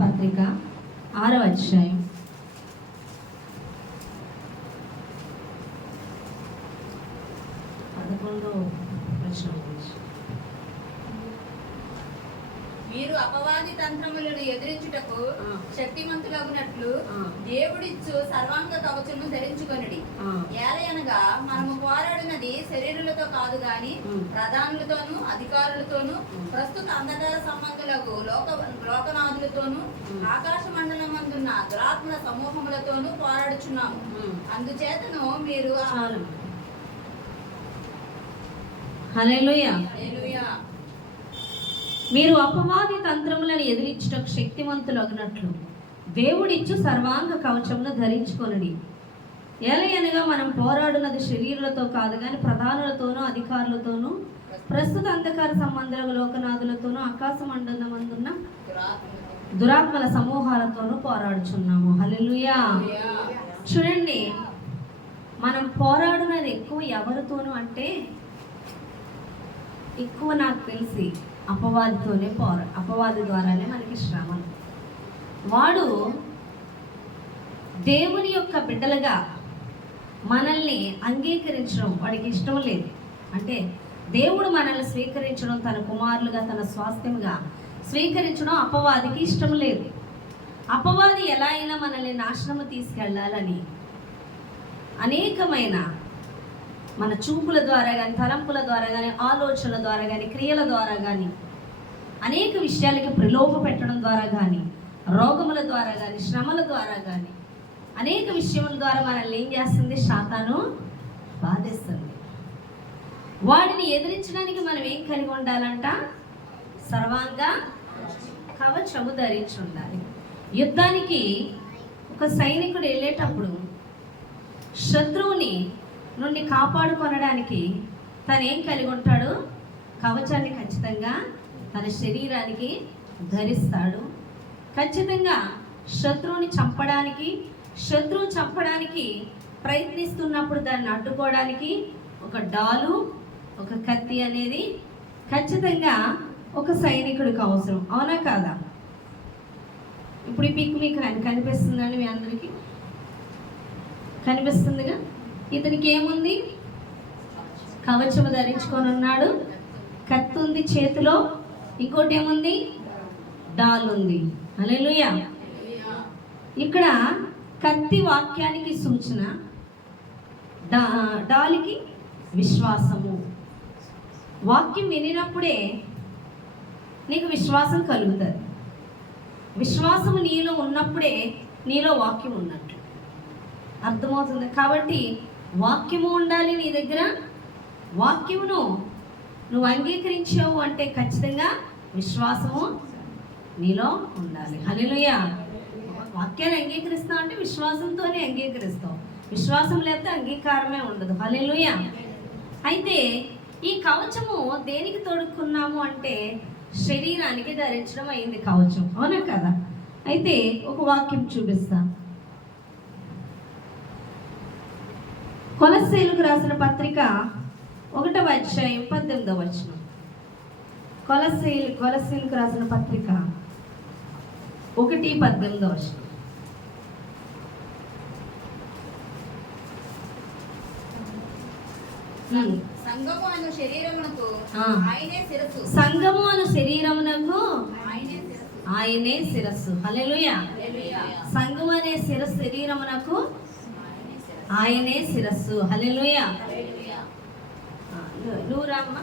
పత్రిక 6వ అధ్యాయం 11వ వచనం నుంచి. మీరు అపవాది తంత్రములను ఎదిరించుటకు శక్తిమంతులగునట్లు దేవుడిచ్చు సర్వాంగ కవచము ధరించుకొనుడి. ఏలయనగా మనము పోరాడినది శరీరులతో కాదు గాని ప్రధానులతోనూ అధికారులతోనూ ప్రస్తుత అంధకార సంబంధులకు లోకనాథులతోనూ ఆకాశ మండలమందున్న దురాత్మల సమూహములతోనూ పోరాడుచున్నాము. అందుచేతను మీరు హల్లెలూయా మీరు అపవాది తంత్రములను ఎదిరించుటకు శక్తివంతులగునట్లు దేవుడిచ్చు సర్వాంగ కవచమును ధరించుకొనుడి. ఏలయనగా మనం పోరాడున్నది శరీరులతో కాదు కానీ ప్రధానులతోనూ అధికారులతోనూ ప్రస్తుత అంధకార సంబంధాల లోకనాథులతోనూ ఆకాశ మండలమందున్న దురాత్మల సమూహాలతోనూ పోరాడుచున్నాము. హల్లెలూయా. చూడండి, మనం పోరాడున్నది ఎక్కువ ఎవరితోనూ అంటే ఎక్కువ నాకు తెలిసి అపవాది ద్వారానే మనకి శ్రమలు. వాడు దేవుని యొక్క బిడ్డలుగా మనల్ని అంగీకరించడం వాడికి ఇష్టం లేదు. అంటే దేవుడు మనల్ని స్వీకరించడం, తన కుమారులుగా తన స్వాస్థ్యంగా స్వీకరించడం అపవాదికి ఇష్టం లేదు. అపవాది ఎలా అయినా మనల్ని నాశనము తీసుకెళ్ళాలని అనేకమైన మన చూపుల ద్వారా కానీ, తలంపుల ద్వారా కానీ, ఆలోచనల ద్వారా కానీ, క్రియల ద్వారా కానీ, అనేక విషయాలకి ప్రలోభ పెట్టడం ద్వారా కానీ, రోగముల ద్వారా కానీ, శ్రమల ద్వారా కానీ, అనేక విషయముల ద్వారా మనల్ని ఏం చేస్తుంది? సాతాను బాధిస్తుంది. వాడిని ఎదిరించడానికి మనం ఏం కలిగి ఉండాలంట? సర్వాంగ కవచము ధరించి ఉండాలి. యుద్ధానికి ఒక సైనికుడు వెళ్ళేటప్పుడు శత్రువుని నుండి కాపాడుకొనడానికి తను ఏం కలిగి ఉంటాడు? కవచాన్ని ఖచ్చితంగా తన శరీరానికి ధరిస్తాడు. ఖచ్చితంగా శత్రువుని శత్రువు చంపడానికి ప్రయత్నిస్తున్నప్పుడు దాన్ని అడ్డుకోవడానికి ఒక డాలు, ఒక కత్తి అనేది ఖచ్చితంగా ఒక సైనికుడికి అవసరం. అవునా కాదా? ఇప్పుడు ఈ పిక్ మీకు కనిపిస్తుందండి, మీ అందరికీ కనిపిస్తుందిగా. ఇతనికి ఏముంది? కవచము ధరించుకొని ఉన్నాడు, కత్తి ఉంది చేతిలో, ఇంకోటి ఏముంది? డాల్ ఉంది. హల్లెలూయా. ఇక్కడ కత్తి వాక్యానికి సూచన, డాలికి విశ్వాసము. వాక్యం వినినప్పుడే నీకు విశ్వాసం కలుగుతుంది. విశ్వాసము నీలో ఉన్నప్పుడే నీలో వాక్యం ఉన్నట్టు అర్థమవుతుంది. కాబట్టి వాక్యము ఉండాలి నీ దగ్గర. వాక్యమును నువ్వు అంగీకరించావు అంటే ఖచ్చితంగా విశ్వాసము నీలో ఉండాలి. హల్లెలూయా. వాక్యాన్ని అంగీకరిస్తావు అంటే విశ్వాసంతోనే అంగీకరిస్తావు. విశ్వాసం లేకపోతే అంగీకారమే ఉండదు. హల్లెలూయా. అయితే ఈ కవచము దేనికి తొడుక్కున్నాము అంటే శరీరానికి ధరించడం అయింది కవచం. అవునా కదా? అయితే ఒక వాక్యం చూపిస్తా. కొలస్సీలకు రాసిన పత్రిక 1వ అధ్యాయం 18వ వచనం. కొలస్సీలకు రాసిన పత్రిక 1:18 వచనం. సంఘము అను శరీరమునకు ఆయనే శిరస్సు. హల్లెలూయా. సంఘము అనే శరీరమునకు ఆయనే శిరస్సు. హల్లెలూయా. నువ్వు రామ్మా.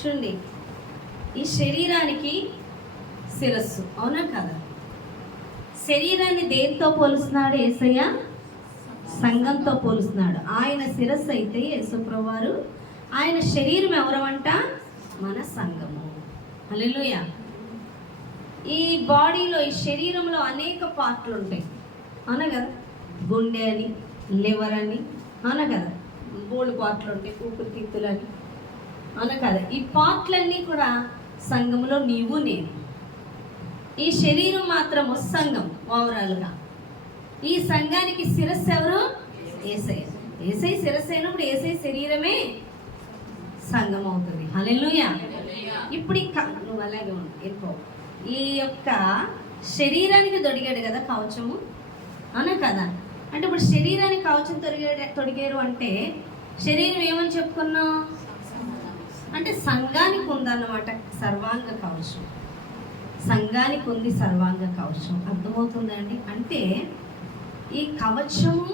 చూడండి, ఈ శరీరానికి శిరస్సు. అవునా కదా? శరీరాన్ని దేంతో పోలుస్తున్నాడు యేసయ్య? సంఘంతో పోలుస్తున్నాడు. ఆయన శిరస్సు అయితే యేసుప్రభువు వారు, ఆయన శరీరం ఎవరమంట? మన సంఘము. హల్లెలూయా. ఈ బాడీలో, ఈ శరీరంలో అనేక పార్ట్లు ఉంటాయి. అవునా కదా? గుండె అని, లివర్ అని, అవునా కదా? 3 పార్ట్లు ఉంటాయి, ఊపిరితిత్తులని. అవునా కదా? ఈ పార్ట్లన్నీ కూడా సంఘములో నీవు నేను. ఈ శరీరం మాత్రము సంఘం ఓవరాల్గా. ఈ సంఘానికి శిరస్సు ఎవరు? యేసయ్య. యేసయ్య శిరస్సు అయినప్పుడు యేసయ్య శరీరమే సంఘం అవుతుంది. హల్లెలూయా. ఇప్పుడు నువ్వు అలాగే వెళ్ళిపో. ఈ యొక్క శరీరానికి తొడిగాడు కదా కవచము, అవునా కదా? అంటే ఇప్పుడు శరీరానికి కవచం తొడిగారు అంటే శరీరం ఏమని చెప్పుకున్నాం అంటే సంఘానికి ఉందన్నమాట సర్వాంగ కవచం. సంఘానికి ఉంది సర్వాంగ కవచం. అర్థమవుతుందండి? అంటే ఈ కవచము,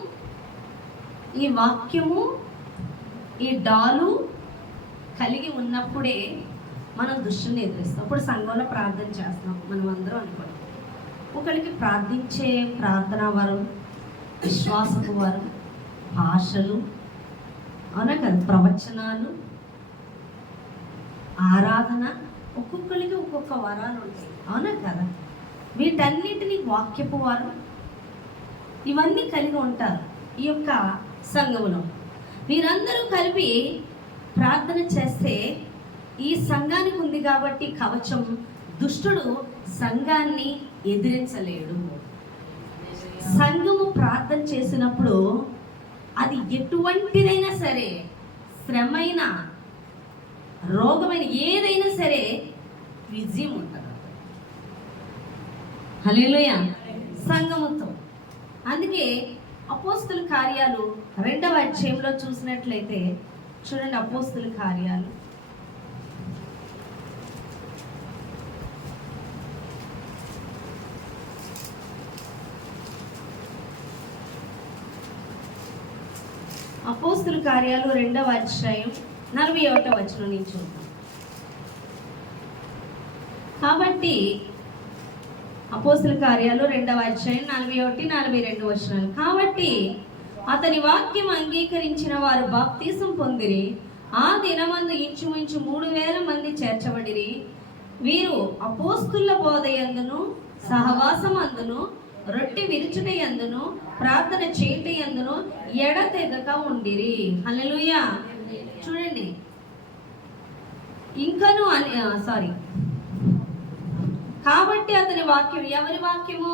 ఈ వాక్యము, ఈ డాలు కలిగి ఉన్నప్పుడే మనం దుష్టుని ఎదురిస్తాం. ఇప్పుడు సంఘంలో ప్రార్థన చేస్తాం మనం అందరం అనుకోండి. ఒకరికి ప్రార్థించే ప్రార్థన వరం, విశ్వాసపు వరం, భాషలు, అవునా కదా, ప్రవచనాలు, ఆరాధన, ఒక్కొక్కరికి ఒక్కొక్క వరాలు ఉంటాయి, అవునా కదా? వీటన్నిటిని వాక్యపు వరం ఇవన్నీ కలిగి ఉంటారు ఈ యొక్క సంఘములో. మీరందరూ కలిపి ప్రార్థన చేస్తే ఈ సంఘానికి ఉంది కాబట్టి కవచం, దుష్టుడు సంఘాన్ని ఎదిరించలేడు. సంఘము ప్రార్థన చేసినప్పుడు అది ఎటువంటిదైనా సరే, శ్రమైన, రోగమైన ఏదైనా సరే విజయం ఉంటుంది. హల్లెలూయా. సంఘముతో. అందుకే అపోస్తుల కార్యాలు 2వ అధ్యాయంలో చూసినట్లయితే చూడండి, అపోస్తుల కార్యాలు అపోస్తుల కార్యాలు 2వ అధ్యాయం 41వ వచనం నుంచి చూద్దాం. కాబట్టి అపోస్తుల కార్యాలు 2వ అధ్యాయం 41, 42 వచనాలు. కాబట్టి అతని వాక్యం అంగీకరించిన వారు బాప్తీసం పొందిరి. ఆ దినమందు ఇంచుమించు 3000 మంది చేర్చబడిరి. వీరు అపోస్తుల బోధయందును, సహవాసమందును, రొట్టె విరుచుటయందును, ప్రార్థన చేయుటయందును ఎడతెగక ఉండిరి. హల్లెలూయా. చూడండి, ఇంకను కాబట్టి అతని వాక్యం, ఎవరి వాక్యము?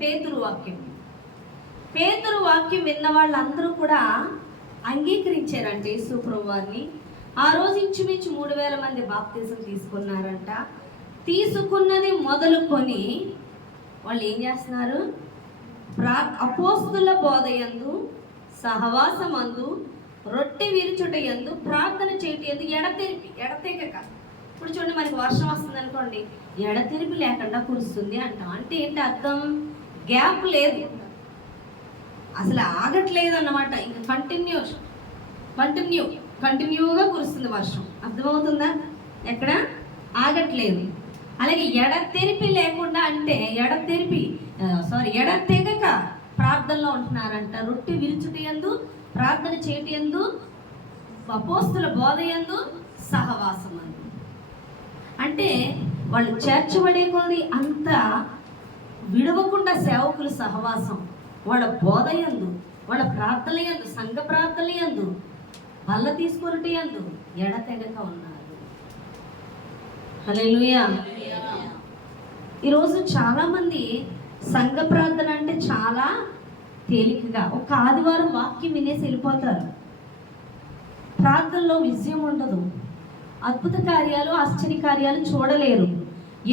పేతురు వాక్యం. పేతురు వాక్యం విన్న వాళ్ళందరూ కూడా అంగీకరించారంటే యేసు ప్రభువారిని. ఆ రోజు ఇంచుమించు 3000 మంది బాప్తిజం తీసుకున్నారంట. తీసుకున్నది మొదలుకొని వాళ్ళు ఏం చేస్తున్నారు? అపోస్తుల బోధయందు, సహవాసమందు, రొట్టె విరుచుటయందు, ప్రార్థన చేయటందు ఎడతెగక. ఇప్పుడు చూడండి, మనకి వర్షం వస్తుంది అనుకోండి, ఎడతెరిపి లేకుండా కురుస్తుంది అంటాం. అంటే ఏంటి అర్థం? గ్యాప్ లేదు, అసలు ఆగట్లేదు అన్నమాట. ఇంకా కంటిన్యూగా కురుస్తుంది వర్షం. అర్థమవుతుందా? ఎక్కడ ఆగట్లేదు. అలాగే ఎడతెరిపి లేకుండా అంటే ఎడతెగక ప్రార్థనలో ఉంటున్నారంట. రొట్టె విరుచుటయందు, ప్రార్థన చేయటయందు, అపోస్తుల బోధయందు, సహవాసమందు. అంటే వాళ్ళు చేర్చబడే కొద్ది అంత విడవకుండా సేవకుల సహవాసం, వాళ్ళ బోధయందు, వాళ్ళ ప్రార్థనయందు, సంఘ ప్రార్థనయందు, బల్ల తీసుకొనుటయందు ఎడతెగక ఉన్నారు. హల్లెలూయా. ఈరోజు చాలామంది సంఘ ప్రార్థన అంటే చాలా తేలికగా ఒక ఆదివారం వాక్యం వినేసి వెళ్ళిపోతారు. ప్రార్థనలో విజయం ఉండదు, అద్భుత కార్యాలు, ఆశ్చర్య కార్యాలు చూడలేరు.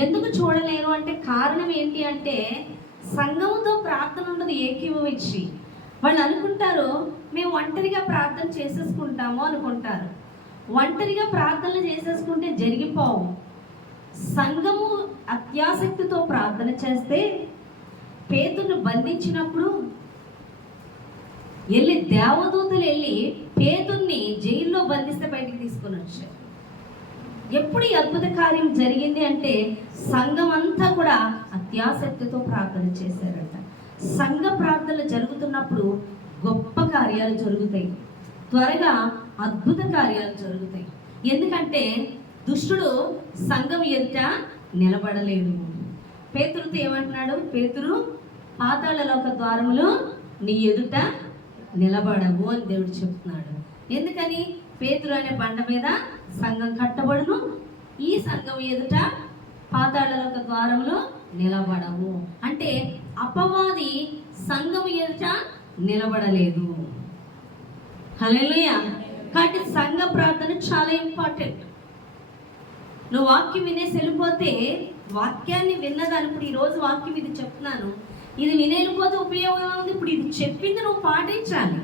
ఎందుకు చూడలేరు అంటే కారణం ఏంటి అంటే సంఘంతో ప్రార్థన ఉండదు ఏకీభవించి. వాళ్ళు అనుకుంటారు మేము ఒంటరిగా ప్రార్థన చేసేసుకుంటాము అనుకుంటారు. ఒంటరిగా ప్రార్థనలు చేసేసుకుంటే జరిగిపోవు. సంఘము అత్యాసక్తితో ప్రార్థన చేస్తే పేతురును బంధించినప్పుడు దేవదూతలు వెళ్ళి పేతుర్ని జైల్లో బంధిస్తే బయటికి తీసుకొని వచ్చారు. ఎప్పుడు ఈ అద్భుత కార్యం జరిగింది అంటే సంఘం అంతా కూడా అత్యాసక్తితో ప్రార్థన చేశారట. సంఘ ప్రార్థనలు జరుగుతున్నప్పుడు గొప్ప కార్యాలు జరుగుతాయి, త్వరగా అద్భుత కార్యాలు జరుగుతాయి. ఎందుకంటే దుష్టుడు సంఘం ఎదుట నిలబడలేడు. పేతురుతో ఏమంటున్నాడు? పేతురు, పాతాళలోక ద్వారములు నీ ఎదుట నిలబడవు అని దేవుడు చెప్తున్నాడు. ఎందుకని? పేతురు అనే బండ మీద సంఘం కట్టబడును, ఈ సంఘం ఎదుట పాతాళలోక ద్వారములు నిలబడవు. అంటే అపవాది సంఘము ఎదుట నిలబడలేదు. హల్లెలూయా. కాబట్టి సంఘ ప్రార్థన చాలా ఇంపార్టెంట్. నువ్వు వాక్యం వినేసి వెళ్ళిపోతే, వాక్యాన్ని విన్నదాని, ఇప్పుడు ఈరోజు వాక్యం ఇది చెప్తున్నాను, ఇది వినేళ్ళిపోతే ఉపయోగం ఉంది. ఇప్పుడు ఇది చెప్పింది నువ్వు పాటించాలి.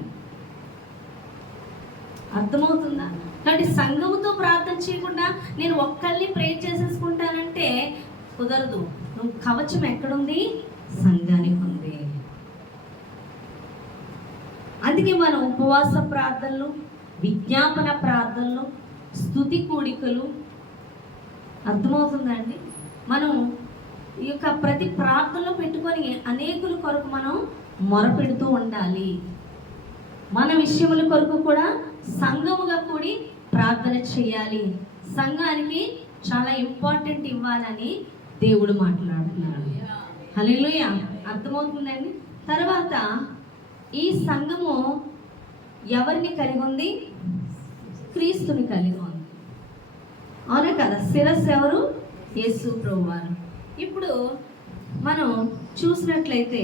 అర్థమవుతుందా? కాబట్టి సంఘముతో ప్రార్థన చేయకుండా నేను ఒక్కళ్ళని ప్రే చేసేసుకుంటానంటే కుదరదు. నువ్వు కవచం ఎక్కడుంది? సంఘానికి ఉంది. అందుకే మనం ఉపవాస ప్రార్థనలు, విజ్ఞాపన ప్రార్థనలు, స్తుతి కూడికలు, అర్థమవుతుందండి, మనం ఈ యొక్క ప్రతి ప్రార్థనలో పెట్టుకొని అనేకుల కొరకు మనం మొరపెడుతూ ఉండాలి. మన విషయముల కొరకు కూడా సంఘముగా కూడి ప్రార్థన చేయాలి. సంఘానికి చాలా ఇంపార్టెంట్ ఇవ్వాలని దేవుడు మాట్లాడుతున్నాడు. హల్లెలూయా. అర్థమవుతుందండి. తర్వాత ఈ సంఘము ఎవరిని కలిగి ఉంది? క్రీస్తుని కలిగి ఉంది. అవునా కదా? శిరస్సు ఎవరు? యేసు ప్రభువారు. ఇప్పుడు మనం చూసినట్లయితే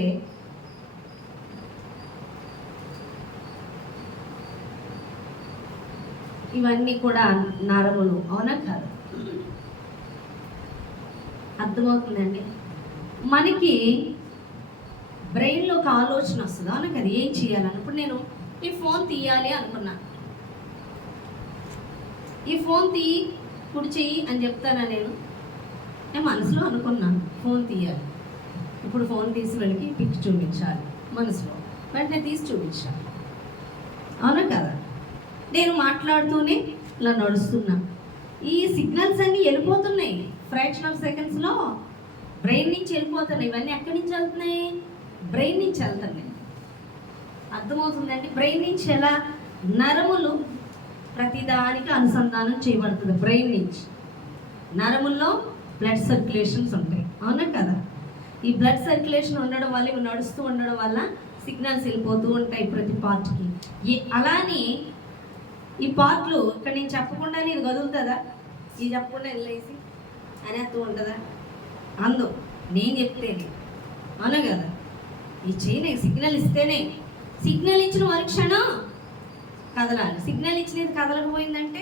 ఇవన్నీ కూడా నరములు, అవునా కదా? అర్థమవుతుందండి. మనకి బ్రెయిన్లో ఒక ఆలోచన వస్తుంది, అవునా కదా? ఏం చేయాలని. ఇప్పుడు నేను ఈ ఫోన్ తీయాలి అనుకున్నా, ఈ ఫోన్ తీయి, కుడి చెయ్యి అని చెప్తానా? నేను మనసులో అనుకున్నాను ఫోన్ తీయాలి. ఇప్పుడు ఫోన్ తీసి వెళ్ళి పిక్ చూపించాలి, మనసులో వెంటనే తీసి చూపించాలి, అవునా కదా? నేను మాట్లాడుతూనే ఇలా నడుస్తున్నా, ఈ సిగ్నల్స్ అన్నీ వెళ్ళిపోతున్నాయి, ఫ్రాక్షన్ ఆఫ్ సెకండ్స్లో బ్రెయిన్ నుంచి వెళ్ళిపోతున్నాయి. ఇవన్నీ ఎక్కడి నుంచి వెళ్తున్నాయి? బ్రెయిన్ నుంచి వెళ్తున్నాయి. అర్థమవుతుందండి? బ్రెయిన్ నుంచి ఎలా? నరములు ప్రతిదానికి అనుసంధానం చేయబడుతుంది. బ్రెయిన్ నుంచి నరముల్లో బ్లడ్ సర్క్యులేషన్స్ ఉంటాయి, అవునా కదా? ఈ బ్లడ్ సర్క్యులేషన్ ఉండడం వల్ల, ఇవి నడుస్తూ ఉండడం వల్ల సిగ్నల్స్ వెళ్ళిపోతూ ఉంటాయి ప్రతి పార్ట్కి. అలానే ఈ పార్ట్లు ఇక్కడ నేను చెప్పకుండానే ఇది కదులుతుందా? ఇది చెప్పకుండా వెళ్ళేసి అనేస్తూ ఉంటుందా? అందు నేను చెప్తేనే, అవునా కదా? ఈ చేయనే సిగ్నల్ ఇస్తేనే, సిగ్నల్ ఇచ్చిన మరుక్షణం కదలాలి. సిగ్నల్ ఇచ్చినది కదలకపోయిందంటే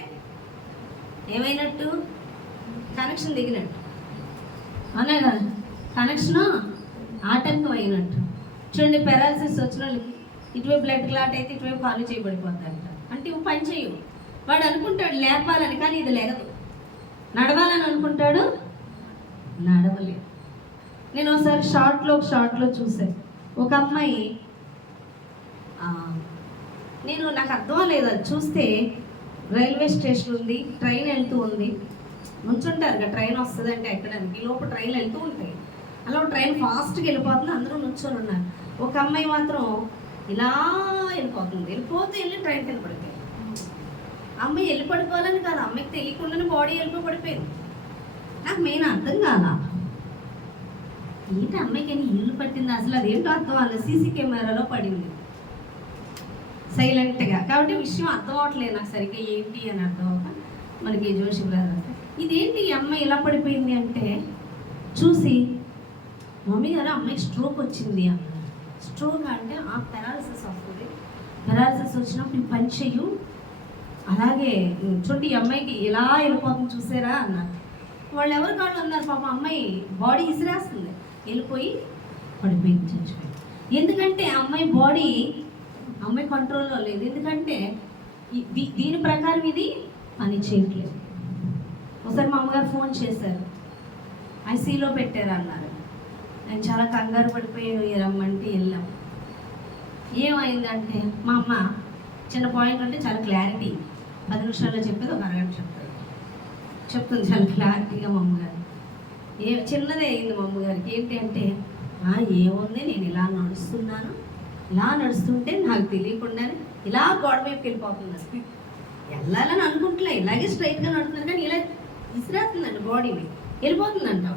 ఏమైనట్టు? కనెక్షన్ దిగినట్టు, అవునా కదా? కనెక్షన్ ఆటంకం అయినట్టు. చూడండి, పెరాలసిస్ వచ్చిన వాళ్ళకి ఇటువైపు బ్లడ్ క్లాట్ అయితే ఇటువైపు కాలు చేయబడిపోతాయంట. అంటే ఇవి పని చేయవు. వాడు అనుకుంటాడు లేపాలని, కానీ ఇది లేగదు. నడవాలని అనుకుంటాడు, నడవలేదు. నేను ఒకసారి షార్ట్లో చూసాను. ఒక అమ్మాయి, నాకు అర్థం లేదు, అది చూస్తే రైల్వే స్టేషన్ ఉంది, ట్రైన్ వెళ్తూ ఉంది, నుంచుంటారు కదా, ట్రైన్ వస్తుంది అంటే ఎక్కడానికి, లోపల ట్రైన్లు వెళ్తూ ఉంటాయి. అలా ట్రైన్ ఫాస్ట్గా వెళ్ళిపోతుంది, అందరూ నుంచొని ఉన్నారు. ఒక అమ్మాయి మాత్రం ఇలా వెళ్ళిపోతుంది, వెళ్ళి ట్రైన్ కింద పడిపోయింది. అమ్మాయి వెళ్ళి పడిపోవాలని కాదు, అమ్మాయికి తెలియకుండానే బాడీ పడిపోయింది. నాకు మెయిన్ అర్థం కాల, ఏంటి అమ్మాయికి ఇల్లు పట్టింది, అసలు అదేంటో అర్థం అవ్వలేదు. సీసీ కెమెరాలో పడింది సైలెంట్గా. కాబట్టి విషయం అర్థం అవ్వట్లేదు నాకు సరిగ్గా, ఏంటి అని అర్థం అవ్వక మనకి జోషి బ్రదర్, ఇదేంటి ఈ అమ్మాయి ఇలా పడిపోయింది అంటే చూసి, మమ్మీ గారు అమ్మాయికి స్ట్రోక్ వచ్చింది అన్నారు. స్ట్రోక్ అంటే ఆ పెరాలసిస్ వస్తుంది, పెరాలసిస్ వచ్చినప్పుడు నువ్వు పని చెయ్యు, అలాగే చూడండి ఈ అమ్మాయికి ఇలా వెళ్ళిపోతుంది చూసారా అన్నారు. వాళ్ళు ఎవరి కాళ్ళు అన్నారు, పాపం అమ్మాయి బాడీ ఇసిరేస్తుంది, వెళ్ళిపోయి పడిపోయింది, చచ్చిపోయింది. ఎందుకంటే అమ్మాయి బాడీ అమ్మాయి కంట్రోల్లో లేదు. ఎందుకంటే దీని ప్రకారం ఇది పని చేయట్లేదు. ఒకసారి మా అమ్మగారు ఫోన్ చేశారు, ఐసీలో పెట్టారు అన్నారు. నేను చాలా కంగారు పడిపోయి రమ్మంటే వెళ్ళాం. ఏమైందంటే మా అమ్మ చిన్న పాయింట్ అంటే చాలా క్లారిటీ, 10 నిమిషాల్లో చెప్పేది ఒక అరగంట చెప్తుంది చాలా క్లారిటీగా. మా అమ్మగారు చిన్నదే అయింది మా అమ్మగారికి. ఏంటి అంటే, ఏముంది, నేను ఇలా నడుస్తున్నాను, ఇలా నడుస్తుంటే నాకు తెలియకుండానే ఇలా గోడ వైపుకి వెళ్ళిపోతున్నాను, వెళ్ళాలని అనుకుంటున్నా, ఇలాగే స్ట్రైట్గా నడుతున్నాను, కానీ ఇలా ఇసిరేస్తుందండి, బాడీ వెళ్ళిపోతుందంట.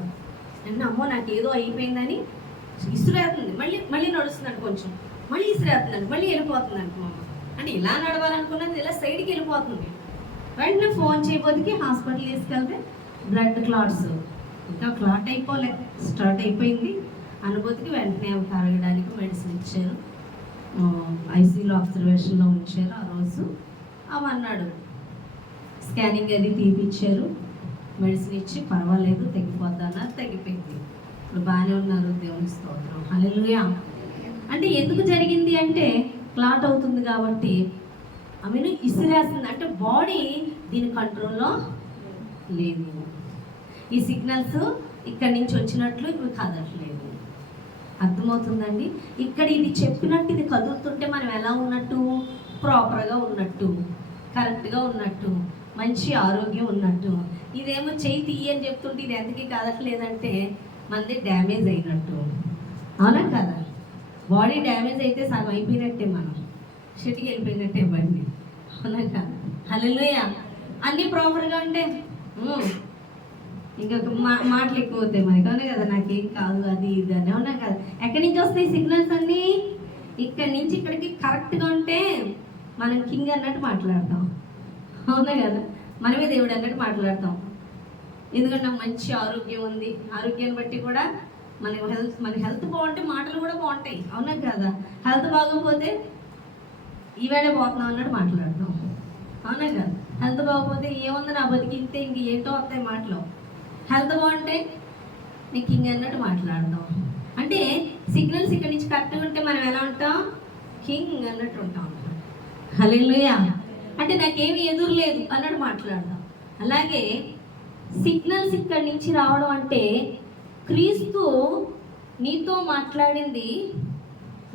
అంటే అమ్మో నాకు ఏదో అయిపోయిందని ఇసురేస్తుంది, మళ్ళీ నడుస్తున్నాడు, కొంచెం మళ్ళీ ఇసిరేస్తుందండి, మళ్ళీ వెళ్ళిపోతుందంట మా అమ్మ. అంటే ఇలా నడవాలనుకున్నది ఇలా సైడ్కి వెళ్ళిపోతుంది. వెంటనే ఫోన్ చేయబోదికి హాస్పిటల్ తీసుకెళ్తే బ్లడ్ క్లాట్స్, ఇంకా క్లాట్ అయిపోలే, స్టార్ట్ అయిపోయింది. అనుభూతికి వెంటనే అవి కరగడానికి మెడిసిన్ ఇచ్చారు. ఐసీలో అబ్జర్వేషన్లో ఉంచారు. ఆ రోజు అవి అన్నాడు, స్కానింగ్ అది తీపిచ్చారు, మెడిసిన్ ఇచ్చి పర్వాలేదు తగ్గిపోద్ది అన్నారు. తగ్గిపోయింది. ఇప్పుడు బాగానే ఉన్నారు, దేవుని స్తోత్రం. హల్లెలూయా. అంటే ఎందుకు జరిగింది అంటే క్లాట్ అవుతుంది కాబట్టి ఆమెను ఇసిరేస్తుంది. అంటే బాడీ దీని కంట్రోల్లో లేదు. ఈ సిగ్నల్స్ ఇక్కడి నుంచి వచ్చినట్లు ఇప్పుడు కదలట్లేదు. అర్థమవుతుందండి? ఇక్కడ ఇది చెప్పినట్టు ఇది కదులుతుంటే మనం ఎలా ఉన్నట్టు? ప్రాపర్గా ఉన్నట్టు, కరెక్ట్గా ఉన్నట్టు, మంచి ఆరోగ్యం ఉన్నట్టు. ఇదేమో చేయి తీయి అని చెప్తుంటే ఇది ఎందుకు కదలట్లేదంటే మనది డ్యామేజ్ అయినట్టు. అవునా కదా? బాడీ డ్యామేజ్ అయితే సగం అయిపోయినట్టే, మనం షెట్కి వెళ్ళిపోయినట్టే బండి. అవునా కదా? హల్లెలూయా. అన్నీ ప్రాపర్గా ఉంటే ఇంకొక మాటలు ఎక్కువ అవుతాయి మనకి. అవునా కదా? నాకేం కాదు అది ఇది అని. అవునా కదా? ఎక్కడి నుంచి వస్తాయి సిగ్నల్స్ అన్నీ? ఇక్కడి నుంచి ఇక్కడికి కరెక్ట్గా ఉంటే మనం కింగ్ అన్నట్టు మాట్లాడతాం. అవునా కదా? మనమే దేవుడు అన్నట్టు మాట్లాడతాం. ఎందుకంటే నాకు మంచి ఆరోగ్యం ఉంది. ఆరోగ్యాన్ని బట్టి కూడా మన హెల్త్ బాగుంటే మాటలు కూడా బాగుంటాయి. అవునా కదా? హెల్త్ బాగోకపోతే ఈవేళ పోతున్నాం అన్నట్టు మాట్లాడతాం. అవునా కదా? హెల్త్ బాగోకపోతే ఏముంది నా బతికింతే ఇంక ఏంటో వస్తాయి మాటలు. హెల్త్ బాగుంటే నీకు కింగ్ అన్నట్టు మాట్లాడతాం. అంటే సిగ్నల్స్ ఇక్కడి నుంచి కరెక్ట్గా ఉంటే మనం ఎలా ఉంటాం? కింగ్ అన్నట్టు ఉంటాం. హల్లెలూయా. అంటే నాకేమి ఎదురు లేదు అన్నట్టు మాట్లాడతాం. అలాగే సిగ్నల్స్ ఇక్కడి నుంచి రావడం అంటే క్రీస్తు నీతో మాట్లాడింది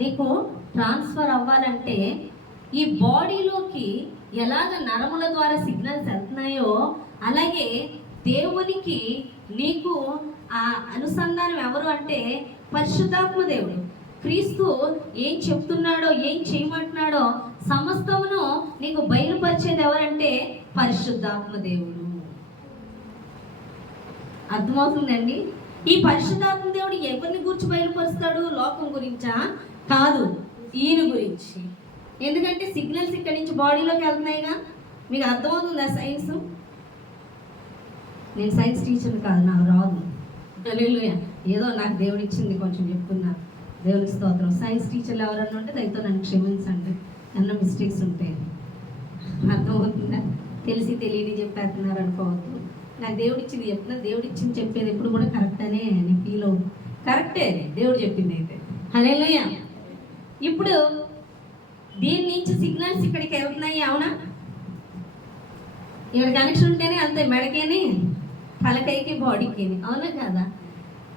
నీకు ట్రాన్స్ఫర్ అవ్వాలంటే ఈ బాడీలోకి ఎలాగ నరముల ద్వారా సిగ్నల్స్ వెళ్తున్నాయో అలాగే దేవునికి నీకు ఆ అనుసంధానం ఎవరు అంటే పరిశుద్ధాత్మ దేవుడు. క్రీస్తు ఏం చెప్తున్నాడో ఏం చేయమంటున్నాడో సమస్తమును నీకు బయలుపరిచేది ఎవరంటే పరిశుద్ధాత్మ దేవుడు. అర్థమవుతుందండి? ఈ పరిశుద్ధాత్మ దేవుడు ఎవరిని గురించి బయలుపరుస్తాడు? లోకం గురించా? కాదు, ఈయన గురించి. ఎందుకంటే సిగ్నల్స్ ఇక్కడి నుంచి బాడీలోకి వెళ్తున్నాయిగా. మీకు అర్థమవుతుందా సైన్స్? నేను సైన్స్ టీచర్ కాదు, నాకు రాదు. హల్లెలూయా. ఏదో నాకు దేవుడు ఇచ్చింది కొంచెం చెప్తున్నా. దేవుని స్తోత్రం. సైన్స్ టీచర్లు ఎవరన్నా ఉంటే దయతో నన్ను క్షమించండి అన్న మిస్టేక్స్ ఉంటాయి. అర్థమవుతుందా? తెలిసి తెలియని చెప్పేస్తున్నారు అనుకోవద్దు. నాకు దేవుడు ఇచ్చింది చెప్తున్నా. దేవుడు ఇచ్చింది చెప్పేది ఎప్పుడు కూడా కరెక్ట్ అనే నేను ఫీల్ అవుతుంది. కరెక్టే దేవుడు చెప్పింది అయితే. హల్లెలూయా. ఇప్పుడు దీని నుంచి సిగ్నల్స్ ఇక్కడికి వెళ్తున్నాయి. అవునా? ఇక్కడ కనెక్షన్ ఉంటేనే వెళ్తాయి, మెడకేని తలకైకి బాడీకి. అవునా కదా?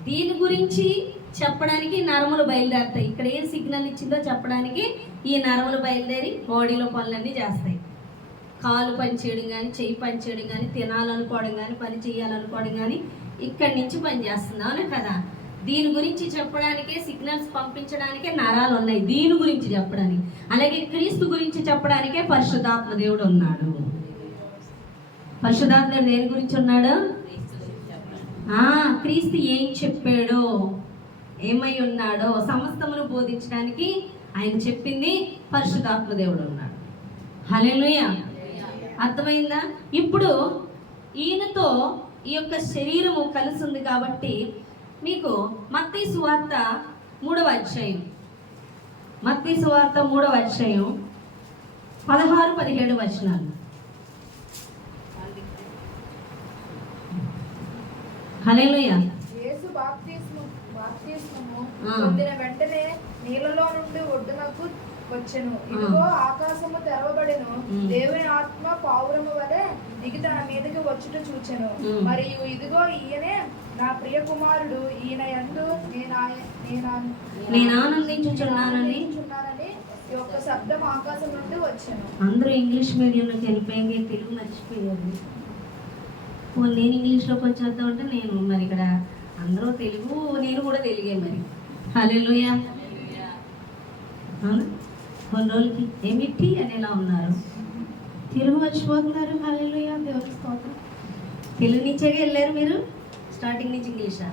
దీని గురించి చెప్పడానికి నరములు బయలుదేరుతాయి. ఇక్కడ ఏం సిగ్నల్ ఇచ్చిందో చెప్పడానికి ఈ నరములు బయలుదేరి బాడీలో పనులన్నీ చేస్తాయి. కాలు పని చేయడం కానీ, చెయ్యి పని చేయడం కానీ, తినాలనుకోవడం కానీ, పని చేయాలనుకోవడం కానీ ఇక్కడి నుంచి పని చేస్తుంది. అవునా కదా? దీని గురించి చెప్పడానికే సిగ్నల్స్ పంపించడానికే నరాలు ఉన్నాయి. దీని గురించి చెప్పడానికి. అలాగే క్రీస్తు గురించి చెప్పడానికే పరిశుద్ధాత్మ దేవుడు ఉన్నాడు. పరిశుద్ధాత్మ దేవుడు దేని గురించి ఉన్నాడు? క్రీస్తు ఏం చెప్పాడో, ఏమై ఉన్నాడో సమస్తమును బోధించడానికి ఆయన చెప్పింది పరిశుద్ధాత్మ దేవుడు ఉన్నాడు. హల్లెలూయా. అర్థమైందా? ఇప్పుడు ఈయనతో ఈ యొక్క శరీరము కలిసి ఉంది కాబట్టి మీకు మత్తయి సువార్త 3వ అధ్యాయం, మత్తయి సువార్త 3వ అధ్యాయం 16-17 వచనాలు. హల్లెలూయా. యేసు బాప్తిస్మము పొందిన వెంటనే నీళ్ళలో నుండి ఒడ్డునకు వచ్చెను. ఇదిగో ఆకాశము తెరవబడెను. దేవుని ఆత్మ పావురము వలె దిగి తన మీదకి వచ్చుట చూచెను. మరియు ఇదిగో ఈయనే నా ప్రియ కుమారుడు, ఈయన యందు నేను ఆనందించుచున్నానని యొక్క శబ్దం ఆకాశం నుండి వచ్చెను. అందరూ ఇంగ్లీష్ మీడియంలోకి వెళ్ళిపోయి తెలుగు మర్చిపోయారు. నేను ఇంగ్లీష్లోకి వచ్చేద్దాం అంటే నేను మరి ఇక్కడ అందరూ తెలుగు, నేను కూడా తెలుగే మరి. హల్లెలూయా. కొన్ని రోజులకి ఏమిటి అనేలా ఉన్నారు, తెలుగు మర్చిపోతున్నారు. హల్లెలూయా. దేవుని స్తోత్రం. తెలుగు నుంచేగా వెళ్ళారు మీరు, స్టార్టింగ్ నుంచి ఇంగ్లీషా?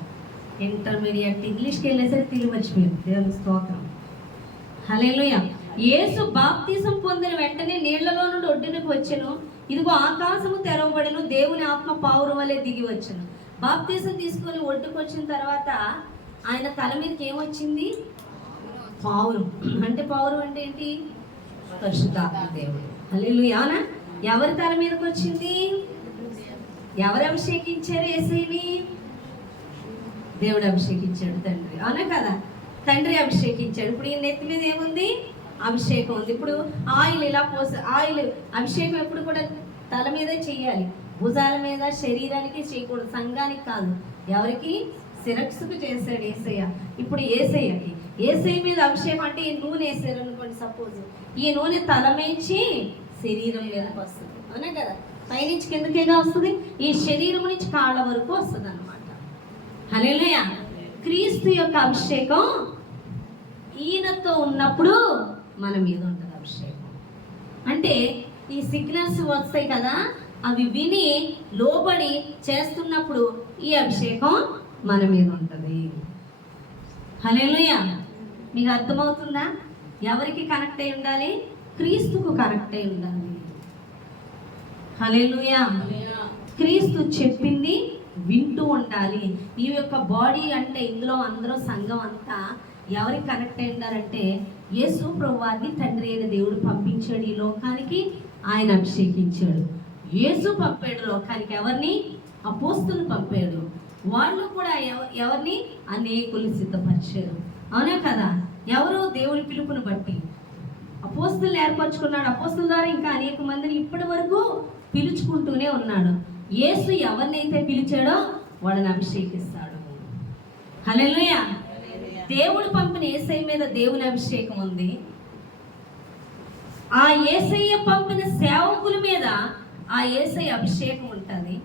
ఇంటర్మీడియట్ ఇంగ్లీష్కి వెళ్ళేసరికి తెలుగు మర్చిపోయారు. దేవుని స్తోత్రం. హల్లెలూయా. యేసు బాప్తిసం పొందిన వెంటనే నీళ్లలో నుండి ఒడ్డునకు వచ్చెను. ఇదిగో ఆకాశము తెరవబడెను. దేవుని ఆత్మ పావురం వలె దిగి వచ్చెను. బాప్తిసం తీసుకొని ఒడ్డుకు వచ్చిన తర్వాత ఆయన తల మీదకి ఏమొచ్చింది? పౌరం. అంటే పౌరం అంటే ఏంటి? పరిశుద్ధాత్మ దేవుడు. హల్లెలూయా. అవునా? ఎవరి తల మీదకి వచ్చింది? ఎవరు అభిషేకించారు యేసయ్యని? దేవుడు అభిషేకించాడు, తండ్రి. అవునా కదా? తండ్రి అభిషేకించాడు. ఇప్పుడు ఈ నెత్తి మీద ఏముంది? అభిషేకం ఉంది. ఇప్పుడు ఆయిల్ ఇలా ఆయిల్ అభిషేకం ఎప్పుడు కూడా తల మీదే చేయాలి, భుజాల మీద, శరీరానికి చేయకూడదు, సంఘానికి కాదు. ఎవరికి? శిరస్సుకు చేశాడు యేసయ్య. ఇప్పుడు యేసయ్య మీద అభిషేకం అంటే ఈ నూనె వేసారు అనుకోండి, సపోజ్ ఈ నూనె తలమేంచి శరీరం మీదకి వస్తుంది. అవునా కదా? పైనుంచి కిందకేగా వస్తుంది, ఈ శరీరం నుంచి కాళ్ళ వరకు వస్తుంది అనమాట. హల్లెలూయా. క్రీస్తు యొక్క అభిషేకం ఈయనతో ఉన్నప్పుడు మన మీద ఉంటుంది అభిషేకం. అంటే ఈ సిగ్నల్స్ వస్తాయి కదా, అవి విని లోబడి చేస్తున్నప్పుడు ఈ అభిషేకం మన మీద ఉంటుంది. హల్లెలూయా. మీకు అర్థమవుతుందా? ఎవరికి కనెక్ట్ అయి ఉండాలి? క్రీస్తుకు కనెక్ట్ అయి ఉండాలి. హల్లెలూయా. క్రీస్తు చెప్పింది వింటూ ఉండాలి. ఈ యొక్క బాడీ అంటే ఇందులో అందరూ సంఘం అంతా ఎవరికి కనెక్ట్ అయి ఉండాలంటే యేసు ప్రభువాన్ని తండ్రి అయిన దేవుడు పంపించాడు ఈ లోకానికి, ఆయన అభిషేకించాడు. యేసు పంపాడు లోకానికి ఎవరిని? అపోస్తులు పంపాడు. వాళ్ళు కూడా ఎవరిని? అనేకులు సిద్ధపరిచారు. అవునా కదా? ఎవరు? దేవుని పిలుపుని బట్టి అపోస్తులు ఏర్పరచుకున్నాడు. అపోస్తుల ద్వారా ఇంకా అనేక మందిని ఇప్పటి వరకు పిలుచుకుంటూనే ఉన్నాడు. యేసు ఎవరినైతే పిలిచాడో వాళ్ళని అభిషేకిస్తాడు. హల్లెలూయా. దేవుడు పంపిన యేసయ్య మీద దేవుని అభిషేకం ఉంది. ఆ యేసయ్య పంపిన సేవకుల మీద ఆ యేసయ్య అభిషేకం ఉంటుంది.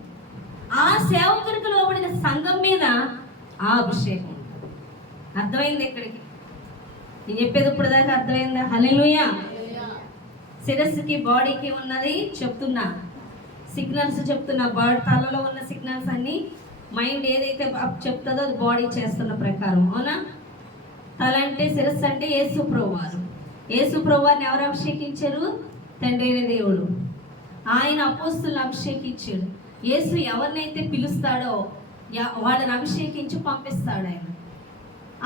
ఆ సేవకులకు లోబడిన సంఘం మీద ఆ అభిషేకం ఉంటుంది. అర్థమైంది? ఇక్కడికి నేను చెప్పేది ఇప్పుడు దాకా అర్థమైందా? హల్లెలూయా. శిరస్సుకి బాడీకి ఉన్నది చెప్తున్నా, సిగ్నల్స్ చెప్తున్నా. తలలో ఉన్న సిగ్నల్స్ అన్ని మైండ్ ఏదైతే చెప్తుందో అది బాడీ చేస్తున్న ప్రకారం. అవునా? తల అంటే శిరస్సు అంటే యేసు ప్రభువారు. యేసు ప్రభువారిని ఎవరు అభిషేకించారు? తండ్రి అయిన దేవుడు. ఆయన అపోస్తులను అభిషేకించాడు. యేసు ఎవరినైతే పిలుస్తాడో వాళ్ళని అభిషేకించి పంపిస్తాడు ఆయన.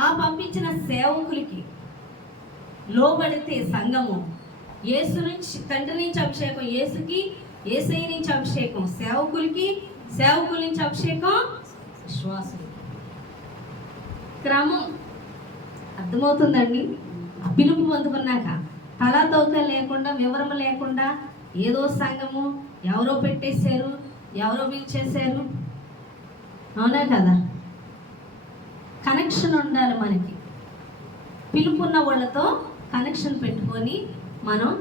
ఆ పంపించిన సేవకులకి లోబడితే సంఘము, యేసు నుంచి తండ్రి నుంచి అభిషేకం, యేసయ్య నుంచి అభిషేకం సేవకులకి, సేవకుల నుంచి అభిషేకం విశ్వాసులకి. క్రమం అర్థమవుతుందండి? పిలుపు పొందుకున్నాక తలాతోక లేకుండా, వివరము లేకుండా ఏదో సంఘము ఎవరో పెట్టేశారు, ఎవరో పిలిచేశారు. అవునా కదా? కనెక్షన్ ఉండాలి మనకి. పిలుపున్న వాళ్ళతో కనెక్షన్ పెట్టుకొని మనం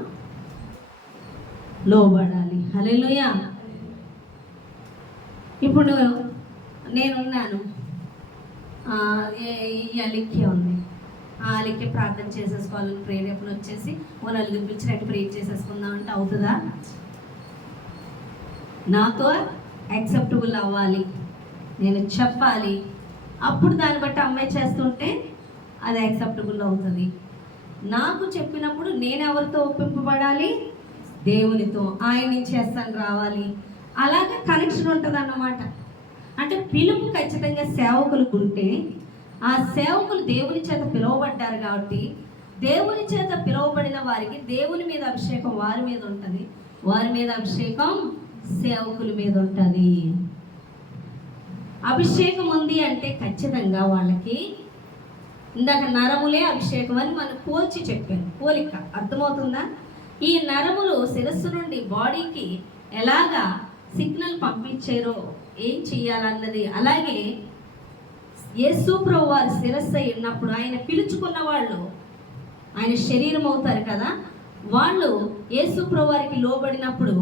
లోబడాలి. హల్లెలూయా. ఇప్పుడు నేనున్నాను, ఈ అలిఖ్య ఉంది, ఆ అలిఖ్య ప్రార్థన చేసేసుకోవాలని ప్రేరేపణ వచ్చేసి ఓ నలుగురు పిలిచినట్టు ప్రేర్ చేసేసుకుందాం అంటే అవుతుందా? నాతో యాక్సెప్టబుల్ అవ్వాలి, నేను చెప్పాలి. అప్పుడు దాన్ని బట్టి అమ్మాయి చేస్తుంటే అది యాక్సెప్టబుల్ అవుతుంది. నాకు చెప్పినప్పుడు నేను ఎవరితో ఒప్పింపబడాలి? దేవునితో. ఆయన నుంచి చేస్తాను రావాలి. అలాగే కనెక్షన్ ఉంటుంది అన్నమాట. అంటే పిలుపు ఖచ్చితంగా సేవకులకు ఉంటే, ఆ సేవకులు దేవుని చేత పిలువబడ్డారు కాబట్టి దేవుని చేత పిలువబడిన వారికి దేవుని మీద అభిషేకం వారి మీద ఉంటుంది, వారి మీద అభిషేకం సేవకుల మీద ఉంటుంది. అభిషేకం ఉంది అంటే ఖచ్చితంగా వాళ్ళకి ఇందాక నరములే అభిషేకం అని మనం పోల్చి చెప్పాను. పోలిక అర్థమవుతుందా? ఈ నరములు శిరస్సు నుండి బాడీకి ఎలాగా సిగ్నల్ పంపించారో ఏం చెయ్యాలన్నది, అలాగే యేసు ప్రభువు వారి శిరస్సు ఉన్నప్పుడు ఆయన పిలుచుకున్న వాళ్ళు ఆయన శరీరం అవుతారు కదా, వాళ్ళు యేసు ప్రభువు వారికి లోబడినప్పుడు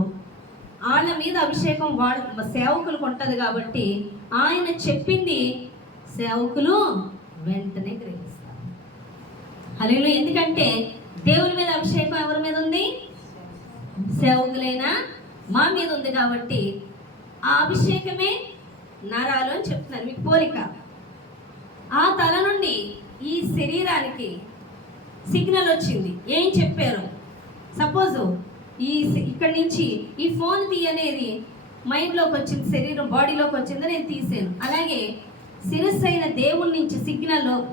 వాళ్ళ మీద అభిషేకం వాళ్ళ సేవకులకు ఉంటుంది కాబట్టి ఆయన చెప్పింది సేవకులు వెంటనే గ్రహిస్తారు. హల్లెలూయా. ఎందుకంటే దేవుని మీద అభిషేకం ఎవరి మీద ఉంది? సేవకులైనా మా మీద ఉంది కాబట్టి ఆ అభిషేకమే నరాలు అని చెప్తున్నారు. మీకు పోలిక. ఆ తల నుండి ఈ శరీరానికి సిగ్నల్ వచ్చింది. ఏం చెప్పారు? సపోజ్ ఇక్కడి నుంచి ఈ ఫోన్ అనేది మైండ్లోకి వచ్చింది, శరీరం బాడీలోకి వచ్చింది, నేను తీసాను. అలాగే శిరస్సు అయిన దేవుడి నుంచి సిగ్నల్,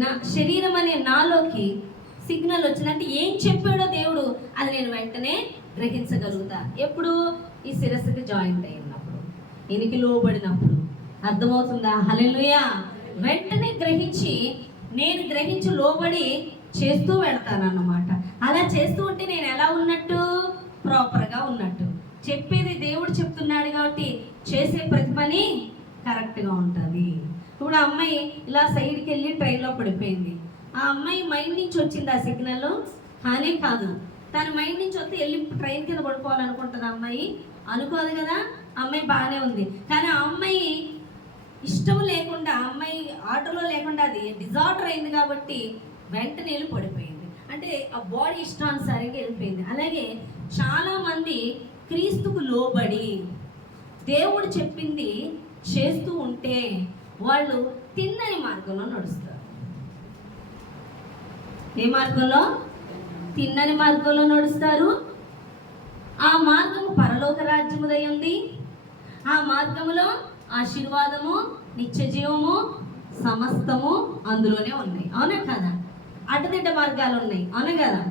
నా శరీరం అనే నాలోకి సిగ్నల్ వచ్చిందంటే ఏం చెప్పాడో దేవుడు అది నేను వెంటనే గ్రహించగలుగుతా. ఎప్పుడు? ఈ శిరస్సుకి జాయింట్ అయి ఉన్నప్పుడు, ఈయనకి లోబడినప్పుడు. అర్థమవుతుందా? హల్లెలూయా. వెంటనే గ్రహించి నేను గ్రహించి లోబడి చేస్తూ వెళ్తానన్నమాట. అలా చేస్తూ ఉంటే నేను ఎలా ఉన్నట్టు? ప్రాపర్గా ఉన్నట్టు. చెప్పేది దేవుడు చెప్తున్నాడు కాబట్టి చేసే ప్రతి పని కరెక్ట్గా ఉంటుంది. ఇప్పుడు ఆ అమ్మాయి ఇలా సైడ్కి వెళ్ళి ట్రైన్లో పడిపోయింది. ఆ అమ్మాయి మైండ్ నుంచి వచ్చింది ఆ సిగ్నల్? కానే కాదు. తన మైండ్ నుంచి వస్తే వెళ్ళి ట్రైన్ కింద పడిపోవాలనుకుంటుంది అమ్మాయి? అనుకోదు కదా. అమ్మాయి బాగానే ఉంది. కానీ ఆ అమ్మాయి ఇష్టం లేకుండా, అమ్మాయి ఆటోలో లేకుండా అది డిజార్డర్ అయింది కాబట్టి వెంటనే వెళ్ళి పడిపోయింది. అంటే ఆ బాడీ ఇష్టానుసారంగా వెళ్ళిపోయింది. అలాగే చాలామంది క్రీస్తుకు లోబడి దేవుడు చెప్పింది చేస్తూ ఉంటే వాళ్ళు తిన్నని మార్గంలో నడుస్తారు. ఏ మార్గంలో? తిన్నని మార్గంలో నడుస్తారు. ఆ మార్గము పరలోక రాజ్యముదై ఉంది. ఆ మార్గములో ఆశీర్వాదము, నిత్య జీవము సమస్తము అందులోనే ఉన్నాయి. అవునా కదా? అడ్డదిడ్డ మార్గాలు ఉన్నాయి. అవునా కదా?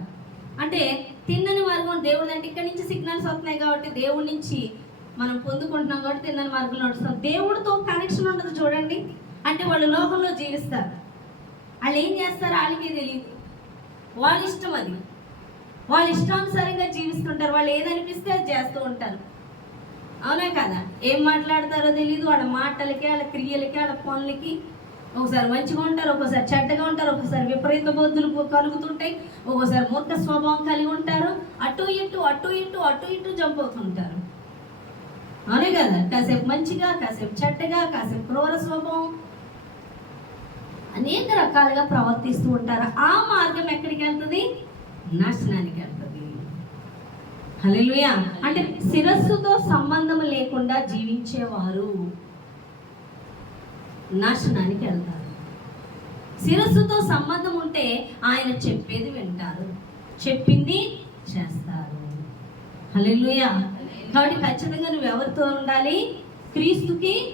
అంటే తిన్నని మార్గం దేవుడు అంటే ఇక్కడి నుంచి సిగ్నల్స్ వస్తున్నాయి కాబట్టి దేవుడి నుంచి మనం పొందుకుంటున్నాం కాబట్టి తిన్నని మార్గంలో నడుస్తాం. దేవుడితో కనెక్షన్ ఉండదు చూడండి. అంటే వాళ్ళు లోకంలో జీవిస్తారు. వాళ్ళు ఏం చేస్తారో వాళ్ళకే తెలియదు. వాళ్ళ ఇష్టం అది. వాళ్ళు ఇష్టానుసారంగా జీవిస్తుంటారు. వాళ్ళు ఏదనిపిస్తే అది చేస్తూ ఉంటారు. అవునా కదా? ఏం మాట్లాడతారో తెలియదు. వాళ్ళ మాటలకి, వాళ్ళ క్రియలకి, వాళ్ళ పనులకి ఒకసారి మంచిగా ఉంటారు, ఒక్కోసారి చెడ్డగా ఉంటారు, ఒక్కోసారి విపరీత బుద్ధులు కలుగుతుంటాయి, ఒక్కోసారి మూర్ఖ స్వభావం కలిగి ఉంటారు. అటు ఇటు జంప్ అవుతుంటారు. అవునే కదా? కాసేపు మంచిగా, కాసేపు చెడ్డగా, కాసేపు క్రూర స్వభావం, అనేక రకాలుగా ప్రవర్తిస్తూ ఉంటారు. ఆ మార్గం ఎక్కడికి వెళ్తుంది? నాశనానికి వెళ్తుంది. హల్లెలూయా. అంటే శిరస్సుతో సంబంధం లేకుండా జీవించేవారు నాశనానికి వెళ్తారు. శిరస్సుతో సంబంధం ఉంటే ఆయన చెప్పేది వింటారు, చెప్పింది చేస్తారు. హల్లెలూయా. కాబట్టి ఖచ్చితంగా నువ్వు ఎవరితో ఉండాలి? క్రీస్తుకి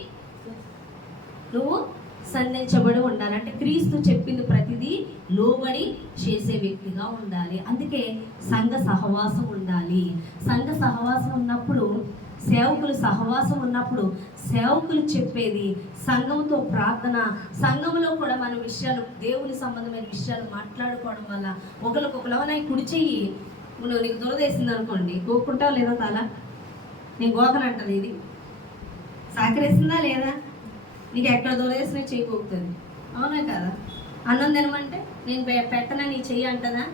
నువ్వు సంధించబడి ఉండాలి. అంటే క్రీస్తు చెప్పింది ప్రతిదీ లోబడి చేసే వ్యక్తిగా ఉండాలి. అందుకే సంఘ సహవాసం ఉండాలి. సంఘ సహవాసం ఉన్నప్పుడు, సేవకులు సహవాసం ఉన్నప్పుడు సేవకులు చెప్పేది, సంఘంతో ప్రార్థన, సంఘంలో కూడా మన విషయాలు, దేవుని సంబంధమైన విషయాలు మాట్లాడుకోవడం వల్ల ఒకరికొకరు కుడి చెయ్యి నువ్వు నీకు దురదేసింది అనుకోండి, గోక్కుంటావు లేదా? తల నీ గోకనంటది. ఇది సహకరిస్తుందా లేదా? నీకు ఎక్కడ దూరేసిన చెయ్యి గోకుతుంది. అవునా కదా? అన్నం తినమంటే నేను పెట్టనా నీ చెయ్యి అంటదా?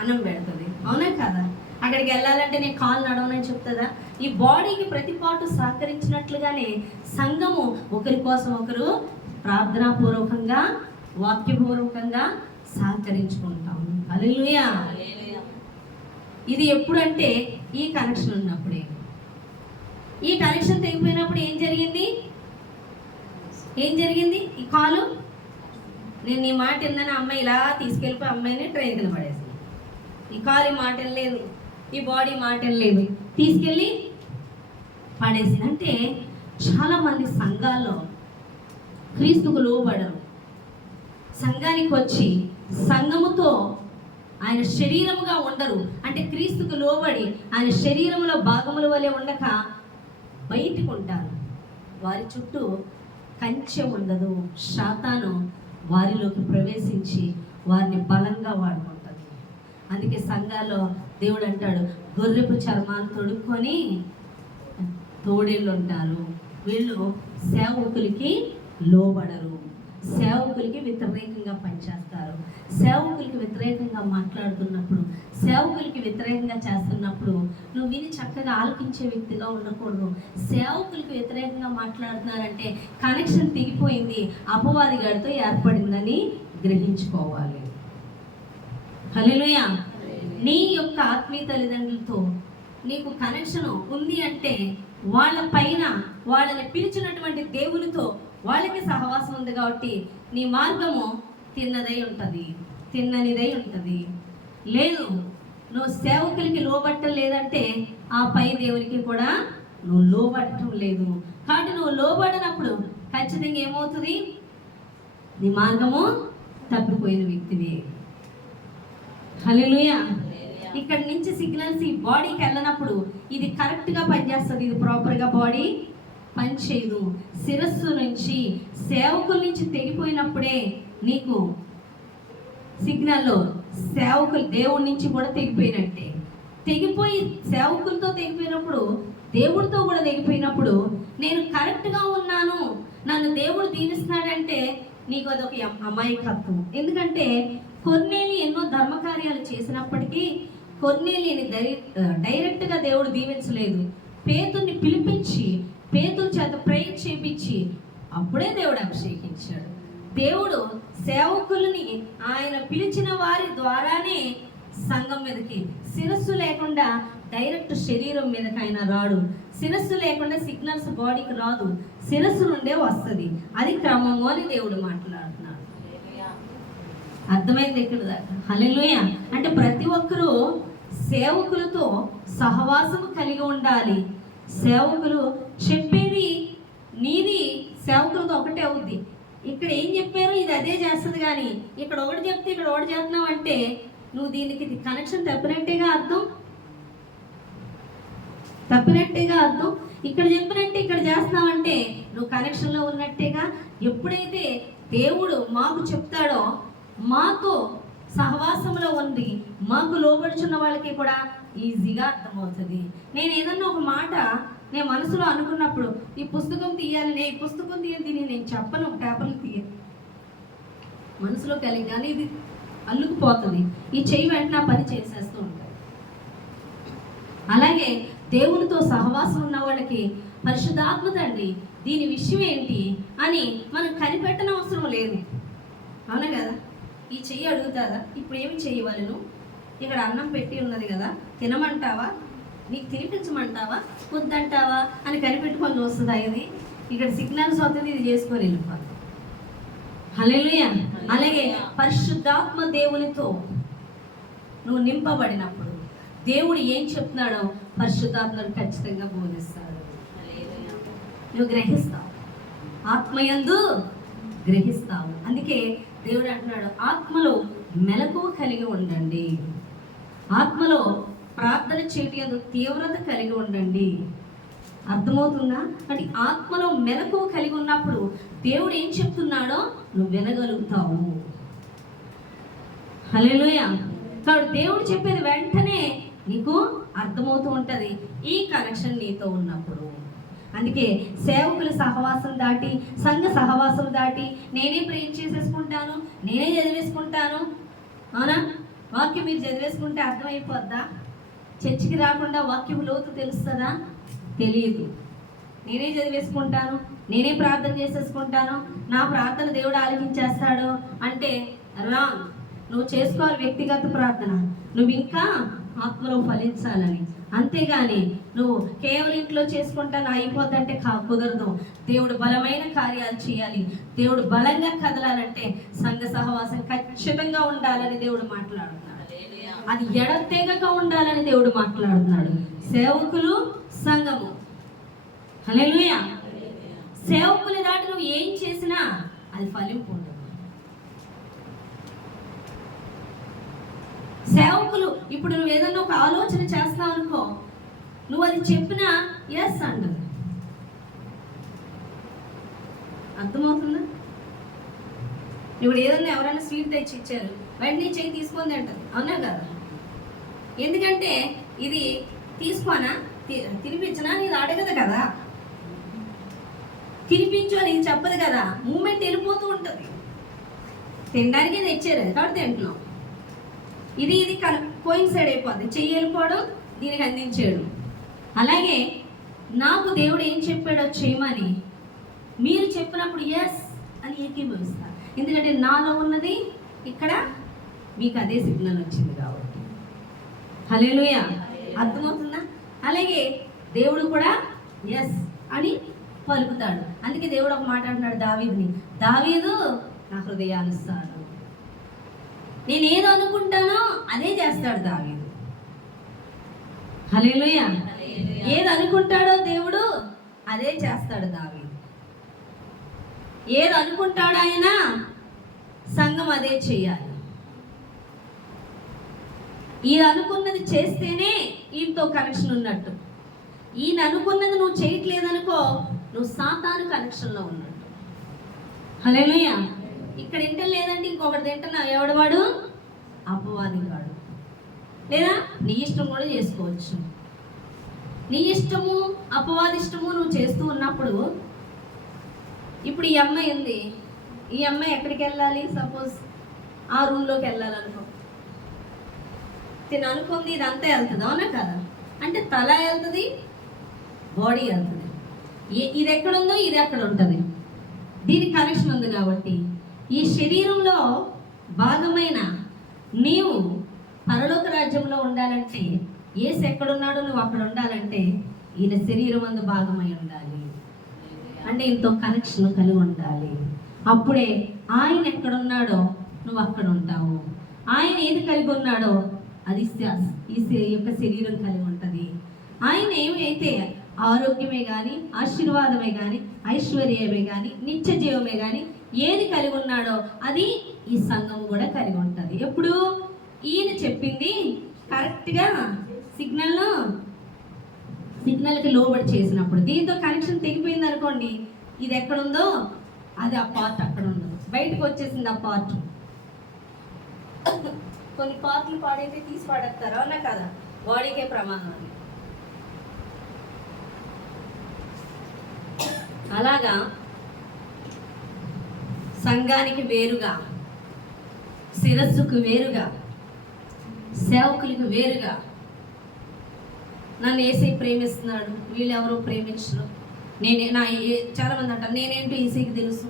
అన్నం పెడుతుంది. అవునా కదా? అక్కడికి వెళ్ళాలంటే నేను కాలు నడవనని చెప్తుందా? ఈ బాడీకి ప్రతిపాటు సహకరించినట్లుగానే సంఘము ఒకరి కోసం ఒకరు ప్రార్థనాపూర్వకంగా, వాక్యపూర్వకంగా సహకరించుకుంటాము. హల్లెలూయా. ఇది ఎప్పుడంటే ఈ కనెక్షన్ ఉన్నప్పుడే. ఈ కనెక్షన్ తెగిపోయినప్పుడు ఏం జరిగింది? ఈ కాలు, నేను నీ మాట ఏందని అమ్మాయి ఇలా తీసుకెళ్ళిపోయి అమ్మాయిని ట్రైన్ కింద పడేసింది. ఈ కాలు మాట లేదు, ఈ బాడీ మాట లేదు, తీసుకెళ్ళి పడేసింది. అంటే చాలామంది సంఘాల్లో క్రీస్తుకు లోబడరు. సంఘానికి వచ్చి సంఘముతో ఆయన శరీరముగా ఉండరు. అంటే క్రీస్తుకు లోబడి ఆయన శరీరంలో భాగముల వలె ఉండక బయటికి ఉంటారు. వారి చుట్టూ కంచె ఉండదు. శాతాను వారిలోకి ప్రవేశించి వారిని బలంగా వాడుకుంటుంది. అందుకే సంఘాల్లో దేవుడు అంటాడు, గొర్రెపు చర్మాన్ని తొడుక్కొని తోడేళ్ళు ఉంటారు. వీళ్ళు సేవకులకి లోబడరు, సేవకులకి వ్యతిరేకంగా పనిచేస్తారు. సేవకులకి వ్యతిరేకంగా మాట్లాడుతున్నప్పుడు, సేవకులకి వ్యతిరేకంగా చేస్తున్నప్పుడు నువ్వు విని చక్కగా ఆలకించే వ్యక్తిగా ఉండకూడదు. సేవకులకి వ్యతిరేకంగా మాట్లాడుతున్నారంటే కనెక్షన్ తెగిపోయింది, అపవాది గారితో ఏర్పడిందని గ్రహించుకోవాలి. హల్లెలూయా. నీ యొక్క ఆత్మీయ తల్లిదండ్రులతో నీకు కనెక్షన్ ఉంది అంటే వాళ్ళ పైన వాళ్ళని పిలిచినటువంటి దేవునితో వాళ్ళకి సహవాసం ఉంది కాబట్టి నీ మార్గము తిన్నదై ఉంటుంది, తిన్ననిదై ఉంటుంది. లేదు, నువ్వు సేవకులకి లోబట్టం లేదంటే ఆ పై దేవునికి కూడా నువ్వు లోబట్టడం లేదు. కాబట్టి నువ్వు లోబడినప్పుడు ఖచ్చితంగా ఏమవుతుంది? నీ మార్గము తప్పిపోయిన వ్యక్తివే. హల్లెలూయా. ఇక్కడ నుంచి సిగ్నల్స్ ఈ బాడీకి వెళ్ళినప్పుడు ఇది కరెక్ట్గా పనిచేస్తుంది, ఇది ప్రాపర్గా బాడీ పనిచేయదు. శిరస్సు నుంచి సేవకుల నుంచి తెగిపోయినప్పుడే నీకు సిగ్నల్లో సేవకులు దేవుడి నుంచి కూడా తెగిపోయినట్టే. తెగిపోయి సేవకులతో తెగిపోయినప్పుడు దేవుడితో కూడా తెగిపోయినప్పుడు నేను కరెక్ట్గా ఉన్నాను, నన్ను దేవుడు దీవిస్తున్నాడంటే నీకు అదొక అమాయకత్వం. ఎందుకంటే కొర్నేలి ఎన్నో ధర్మకార్యాలు చేసినప్పటికీ కొర్నేలిని డైరెక్ట్గా దేవుడు దీవించలేదు. పేతుర్ని పిలిపించి పేతురు చేత ప్రేయర్ చేపించి అప్పుడే దేవుడు అభిషేకించాడు. దేవుడు సేవకులని ఆయన పిలిచిన వారి ద్వారానే సంఘం మీదకి, శిరస్సు లేకుండా డైరెక్ట్ శరీరం మీదకి ఆయన రాడు. శిరస్సు లేకుండా సిగ్నల్స్ బాడీకి రాదు, శిరస్సు నుండే వస్తుంది. అది క్రమము అని దేవుడు మాట్లాడుతున్నాడు. అర్థమైంది ఇక్కడ దాకా? హల్లెలూయా. అంటే ప్రతి ఒక్కరూ సేవకులతో సహవాసము కలిగి ఉండాలి. సేవకులు చెప్పేది నీది సేవకులతో ఒకటే అవుద్ది. ఇక్కడ ఏం చెప్పారు ఇది అదే చేస్తుంది, కానీ ఇక్కడ ఒకటి చెప్తే ఇక్కడ ఒకటి చేస్తున్నావు అంటే నువ్వు దీనికి కనెక్షన్ తప్పినట్టేగా అర్థం, తప్పినట్టేగా అర్థం. ఇక్కడ చెప్పినట్టే ఇక్కడ చేస్తున్నావంటే నువ్వు కనెక్షన్లో ఉన్నట్టేగా. ఎప్పుడైతే దేవుడు మాకు చెప్తాడో మాతో సహవాసంలో ఉంది, మాకు లోబడుచున్న వాళ్ళకి కూడా ఈజీగా అర్థమవుతుంది. నేను ఏదన్నా ఒక మాట నేను మనసులో అనుకున్నప్పుడు ఈ పుస్తకం తీయాలి, నేను ఈ పుస్తకం తీయాలి నేను చెప్పను, పేపర్లు తీయను, మనసులో కలిగి కానీ ఇది అల్లుకుపోతుంది. ఈ చెయ్యి వెంటనే పని చేసేస్తూ ఉంటాయి. అలాగే దేవునితో సహవాసం ఉన్న వాళ్ళకి పరిశుద్ధాత్మ తండ్రి దీని విషయం ఏంటి అని మనం కనిపెట్టని అవసరం లేదు. అవునా కదా? ఈ చెయ్యి అడుగుతారా ఇప్పుడు ఏమి చేయవలను, ఇక్కడ అన్నం పెట్టి ఉన్నది కదా తినమంటావా, నీకు తినిపించమంటావా, వద్దంటావా అని కనిపెట్టుకొని వస్తుందా? ఇది ఇక్కడ సిగ్నల్స్ వస్తుంది, ఇది చేసుకొని వెళ్ళిపోతుంది. హల్లెలూయా. అలాగే పరిశుద్ధాత్మ దేవునితో నువ్వు నింపబడినప్పుడు దేవుడు ఏం చెప్తున్నాడో పరిశుద్ధాత్మను ఖచ్చితంగా బోధిస్తాడు. నువ్వు గ్రహిస్తావు, ఆత్మయందు గ్రహిస్తావు. అందుకే దేవుడు అంటున్నాడు ఆత్మలో మెలకువ కలిగి ఉండండి, ఆత్మలో ప్రార్థన చేయటం తీవ్రత కలిగి ఉండండి. అర్థమవుతుందా? అంటే ఆత్మలో మెలకువ కలిగి ఉన్నప్పుడు దేవుడు ఏం చెప్తున్నాడో నువ్వు వినగలుగుతావు. హల్లెలూయా. కాబట్టి దేవుడు చెప్పేది వెంటనే నీకు అర్థమవుతూ ఉంటుంది ఈ కనెక్షన్ నీతో ఉన్నప్పుడు. అందుకే సేవకుల సహవాసం దాటి సంఘ సహవాసం దాటి నేనే ప్రేమ్ చేసేసుకుంటాను, నేనే చదివేసుకుంటాను. అవునా? వాక్యం మీరు చదివేసుకుంటే అర్థమైపోద్దా? చర్చికి రాకుండా వాక్యం లోతు తెలుస్తుందా? తెలియదు. నేనే చదివేసుకుంటాను, నేనే ప్రార్థన చేసేసుకుంటాను, నా ప్రార్థన దేవుడు ఆలకించేస్తాడు అంటే రాంగ్. నువ్వు చేసుకోవాలి వ్యక్తిగత ప్రార్థన, నువ్వు ఇంకా ఆత్మలో ఫలించాలని. అంతేగాని నువ్వు కేవలం ఇంట్లో చేసుకుంటాను అయిపోద్దంటే కుదరదు. దేవుడు బలమైన కార్యాలు చేయాలి, దేవుడు బలంగా కదలాలంటే సంఘ సహవాసం ఖచ్చితంగా ఉండాలని దేవుడు మాట్లాడుతున్నాడు. అది ఎడతెగక ఉండాలని దేవుడు మాట్లాడుతున్నాడు. సేవకులు సంఘము. హల్లెలూయా. సేవకులు దాటి నువ్వు ఏం చేసినా అది ఫలింపు ఉండదు. సేవకులు ఇప్పుడు నువ్వు ఏదన్నా ఒక ఆలోచన చేస్తావు అనుకో, నువ్వు అది చెప్పినా ఎస్ అంటది. అర్థమవుతుందా? ఇప్పుడు ఏదన్నా ఎవరైనా స్వీట్ తెచ్చి ఇచ్చారు, వెంటనే చెయ్యి తీసుకుంది అంటది. అవునా కదా? ఎందుకంటే ఇది తీసుకోనా తినిపించనా నీది అడగదు కదా, తినిపించు అని ఇది చెప్పదు కదా, మూమెంట్ వెళ్ళిపోతూ ఉంటుంది. తినడానికి తెచ్చారు కాబట్టి తింటున్నాం. ఇది కోయిన్సైడ్ అయిపోద్ది, చెయ్యి వెళ్ళిపోవడం దీనికి అందించాడు. అలాగే నాకు దేవుడు ఏం చెప్పాడో చేయమని మీరు చెప్పినప్పుడు ఎస్ అని ఏకీభవిస్తారు. ఎందుకంటే నాలో ఉన్నది ఇక్కడ మీకు అదే సిగ్నల్ వచ్చింది కాబట్టి. హల్లెలూయా. అర్థమవుతుందా? అలాగే దేవుడు కూడా ఎస్ అని పలుకుతాడు. అందుకే దేవుడు ఒక మాట అంటున్నాడు దావీదుని, దావీదు నా హృదయానుసారం, నేను ఏదో అనుకుంటానో అదే చేస్తాడు దావీదు. హల్లెలూయా. ఏది అనుకుంటాడో దేవుడు అదే చేస్తాడు దావీదు. ఏది అనుకుంటాడు ఆయన, సంఘం అదే చేయాలి. ఈయన అనుకున్నది చేస్తేనే ఈయనతో కనెక్షన్ ఉన్నట్టు. ఈయన అనుకున్నది నువ్వు చేయట్లేదనుకో, నువ్వు సాతాను కనెక్షన్లో ఉన్నట్టు. హల్లెలూయా. ఇక్కడ తింటం లేదంటే ఇంకొకటి తింటున్నావు. ఎవడవాడు? అపవాది వాడు. లేదా నీ ఇష్టం కూడా చేసుకోవచ్చు. నీ ఇష్టము అపవాది ఇష్టము నువ్వు చేస్తూ ఉన్నప్పుడు, ఇప్పుడు ఈ అమ్మాయి ఉంది, ఈ అమ్మాయి ఎక్కడికి వెళ్ళాలి? సపోజ్ ఆ రూమ్లోకి వెళ్ళాలనుకో. తిని అనుకుంది ఇదంతా వెళ్తుంది, అవునా కదా? అంటే తల వెళ్తుంది, బాడీ వెళ్తుంది. ఇది ఎక్కడుందో ఇది ఎక్కడ ఉంటుంది, దీనికి కనెక్షన్ ఉంది. కాబట్టి ఈ శరీరంలో భాగమైన నీవు పరలోక రాజ్యంలో ఉండాలంటే, యేసు ఎక్కడున్నాడో నువ్వు అక్కడ ఉండాలంటే ఈయన శరీరం అందు భాగమై ఉండాలి. అంటే ఇంతో కనెక్షన్ కలిగి ఉండాలి. అప్పుడే ఆయన ఎక్కడున్నాడో నువ్వు అక్కడ ఉంటావు. ఆయన ఏది కలిగి ఉన్నాడో అది ఈ యొక్క శరీరం కలిగి ఉంటుంది. ఆయన ఏమైతే ఆరోగ్యమే కానీ, ఆశీర్వాదమే కానీ, ఐశ్వర్యమే కానీ, నిత్య జీవమే కానీ ఏది కలిగి ఉన్నాడో అది ఈ సంఘం కూడా కలిగి ఉంటుంది. ఎప్పుడు ఈయన చెప్పింది కరెక్ట్గా సిగ్నల్కి లోబడి చేసినప్పుడు. దీంతో కనెక్షన్ తెగిపోయింది అనుకోండి, ఇది ఎక్కడుందో అది ఆ పార్ట్ అక్కడ ఉండదు, బయటకు వచ్చేసింది ఆ పార్ట్. కొన్ని పార్ట్లు పాడైతే తీసి పాడేస్తారు, అవునా కదా? బాడీకే ప్రమాదం అది. అలాగా సంఘానికి వేరుగా, శిరస్సుకు వేరుగా, సేవకులకు వేరుగా నన్ను ఏసై ప్రేమిస్తున్నాడు, వీళ్ళు ఎవరో ప్రేమించరు. చాలామంది అంటారు నేనేంటో ఏసైకి తెలుసు.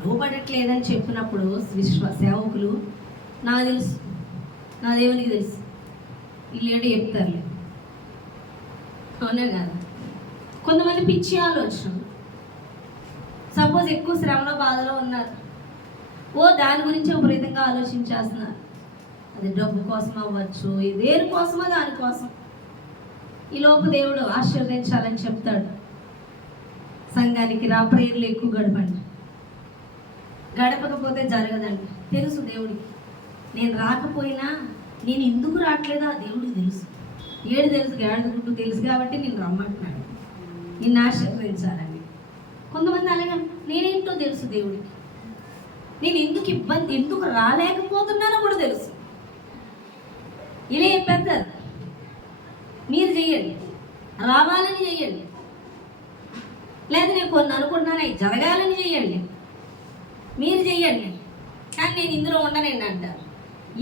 లోపడట్లేదని చెప్పినప్పుడు సేవకులు నాకు తెలుసు, నా దేవునికి తెలుసు, వీళ్ళు చెప్తారులే, అవునా కదా? కొంతమంది పిచ్చి ఆలోచన. సపోజ్ ఎక్కువ శ్రమలో బాధలో ఉన్నారు, దాని గురించి విపరీతంగా ఆలోచించేస్తున్నారు. అది డబ్బు కోసం అవ్వచ్చు, దేని కోసమో దానికోసం. ఈ లోపు దేవుడు ఆశీర్వదించాలని చెప్తాడు, సంఘానికి రా, ప్రేయర్లు ఎక్కువ గడపండి. గడపకపోతే జరగదండి. తెలుసు దేవుడికి, నేను రాకపోయినా నేను ఎందుకు రావట్లేదో ఆ దేవుడికి తెలుసు. తెలుసు, గుడ్డు తెలుసు కాబట్టి నేను రమ్మంటున్నాడు, నిన్ను ఆశీర్వదించాలని. కొంతమంది అలాగే నేనేంటో తెలుసు దేవుడికి, నేను ఎందుకు రాలేకపోతున్నానో కూడా తెలుసు. ఇలా చెప్పేస్తారు, మీరు చెయ్యండి, రావాలని చెయ్యండి, లేదా నేను కొన్ని అనుకుంటున్నాను అవి జరగాలని చెయ్యండి, మీరు చెయ్యండి, కానీ నేను ఇందులో ఉండనండి అంటారు.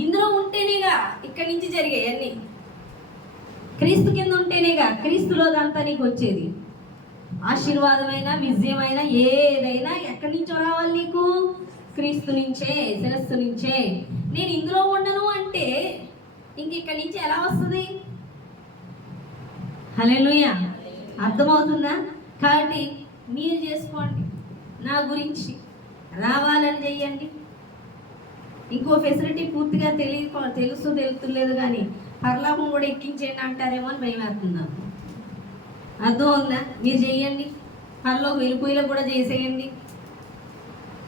ఇందులో ఉంటేనేగా ఇక్కడి నుంచి జరిగాయి అన్నీ. క్రీస్తు కింద ఉంటేనేగా క్రీస్తులో అంతా నీకు వచ్చేది. ఆశీర్వాదమైన, విజయమైన ఏదైనా ఎక్కడి నుంచో రావాలి నీకు, క్రీస్తు నుంచే, శిరస్సు నుంచే. నేను ఇందులో ఉండను అంటే ఇంక ఇక్కడి నుంచి ఎలా వస్తుంది? హల్లెలూయా. అర్థమవుతుందా? కాబట్టి మీరు చేసుకోండి, నా గురించి రావాలని చెయ్యండి. ఇంకో ఫెసిలిటీ పూర్తిగా తెలుస్తులేదు కానీ పరలోకం కూడా ఎక్కించేయండి అంటారేమో అని భయం వేస్తున్నాను. అర్థం ఉందా? మీరు చెయ్యండి, పరలోకం వెళ్ళిపోయేలా కూడా చేసేయండి.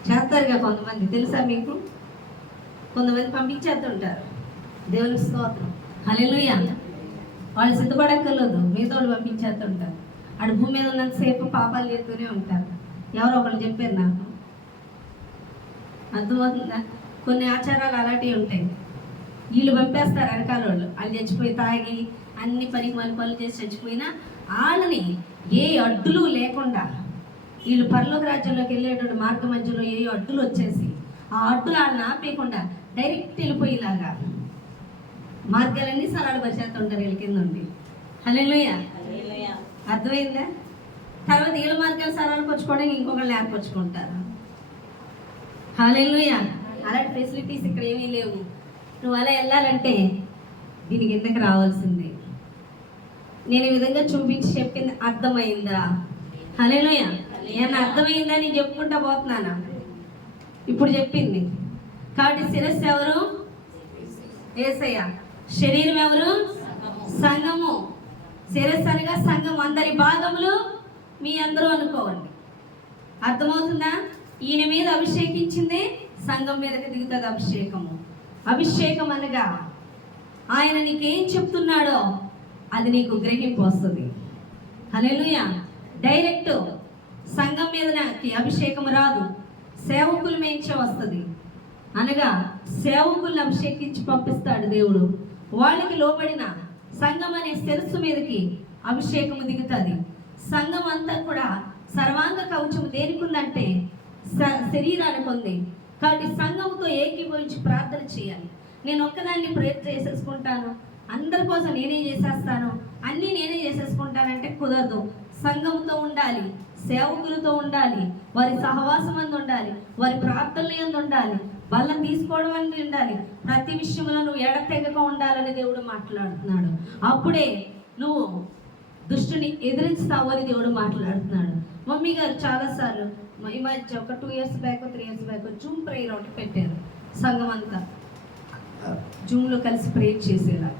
చేస్తారుగా కొంతమంది, తెలుసా మీకు? కొంతమంది పంపించేస్తుంటారు. దేవునికి స్తోత్రం, హల్లెలూయా. వాళ్ళు సిద్ధపడక్కర్లేదు, మిగతా వాళ్ళు పంపించేస్తుంటారు. అటు భూమి మీద ఉన్నంతసేపు పాపాలు చేస్తూనే ఉంటారు. ఎవరో ఒకళ్ళు చెప్పారు నాకు. అర్థమవుతుందా? కొన్ని ఆచారాలు అలాంటివి ఉంటాయి. వీళ్ళు పంపేస్తారు వెనకాల వాళ్ళు చచ్చిపోయి తాగి అన్ని పనికి పనులు చేసి చచ్చిపోయినా వాళ్ళని ఏ అడ్డులు లేకుండా, వీళ్ళు పరలోక రాజ్యంలోకి వెళ్ళేటువంటి మార్గ మధ్యలో ఏ అడ్డులు వచ్చేసి ఆ అడ్డులు వాళ్ళని ఆపేయకుండా డైరెక్ట్ వెళ్ళిపోయేలాగా మార్గాలన్నీ సరళ పరిచేస్తుంటారు వీళ్ళ కింద ఉండి. హల్లెలూయా. అర్థమైందా? తర్వాత వీళ్ళ మార్గాలు సరళ పరుచుకోవడానికి ఇంకొకళ్ళు ఏర్పరచుకుంటారు. హల్లెలూయా. అలాంటి ఫెసిలిటీస్ ఇక్కడ ఏమీ లేవు. నువ్వు అలా వెళ్ళాలంటే దీని కిందకి రావాల్సిందే. నేను ఈ విధంగా చూపించి చెప్పింది అర్థమైందా? హల్లెలూయా. నేను అర్థమైందా నేను చెప్పుకుంటా పోతున్నానా? ఇప్పుడు చెప్పింది. కాబట్టి శిరస్సు ఎవరు? యేసయ్య. శరీరం ఎవరు? సంఘము. శిరస్సు అనగా సంఘం, అందరి భాగములు మీ అందరూ అనుకోవండి. అర్థమవుతుందా? ఈయన మీద అభిషేకించిందే సంఘం మీదకి దిగుతుంది అభిషేకము. అభిషేకం అనగా ఆయన నీకేం చెప్తున్నాడో అది నీకు గ్రహింపు వస్తుంది. హల్లెలూయా. డైరెక్ట్ సంఘం మీద నాకు అభిషేకం రాదు, సేవకుల మేంచే వస్తుంది. అనగా సేవకుల్ని అభిషేకించి పంపిస్తాడు దేవుడు. వాళ్ళకి లోబడిన సంఘం అనే శిరస్సు మీదకి అభిషేకము దిగుతుంది. సంఘం అంతా కూడా సర్వాంగ కవచము దేనికి ఉందంటే శరీరానికి ఉంది. కాబట్టి సంఘంతో ఏకీభవించి ప్రార్థన చేయాలి. నేను ఒక్కదాన్ని ప్రేయర్ చేసేసుకుంటాను, అందరి కోసం నేనే చేసేస్తాను, అన్నీ నేనే చేసేసుకుంటానంటే కుదరదు. సంఘంతో ఉండాలి, సేవకులతో ఉండాలి, వారి సహవాసం అందు ఉండాలి, వారి ప్రార్థనలు అందు ఉండాలి, బలం తీసుకోవడం అని ఉండాలి. ప్రతి విషయంలో నువ్వు ఎడతెగక ఉండాలని దేవుడు మాట్లాడుతున్నాడు. అప్పుడే నువ్వు దుష్టుని ఎదిరిస్తావు అని దేవుడు మాట్లాడుతున్నాడు. మమ్మీ గారు చాలాసార్లు ఈ మధ్య ఒక 2 years back 3 years back Zoom prayer ఒకటి పెట్టారు. సంఘం అంతా జూమ్లో కలిసి ప్రేయర్ చేసేలా.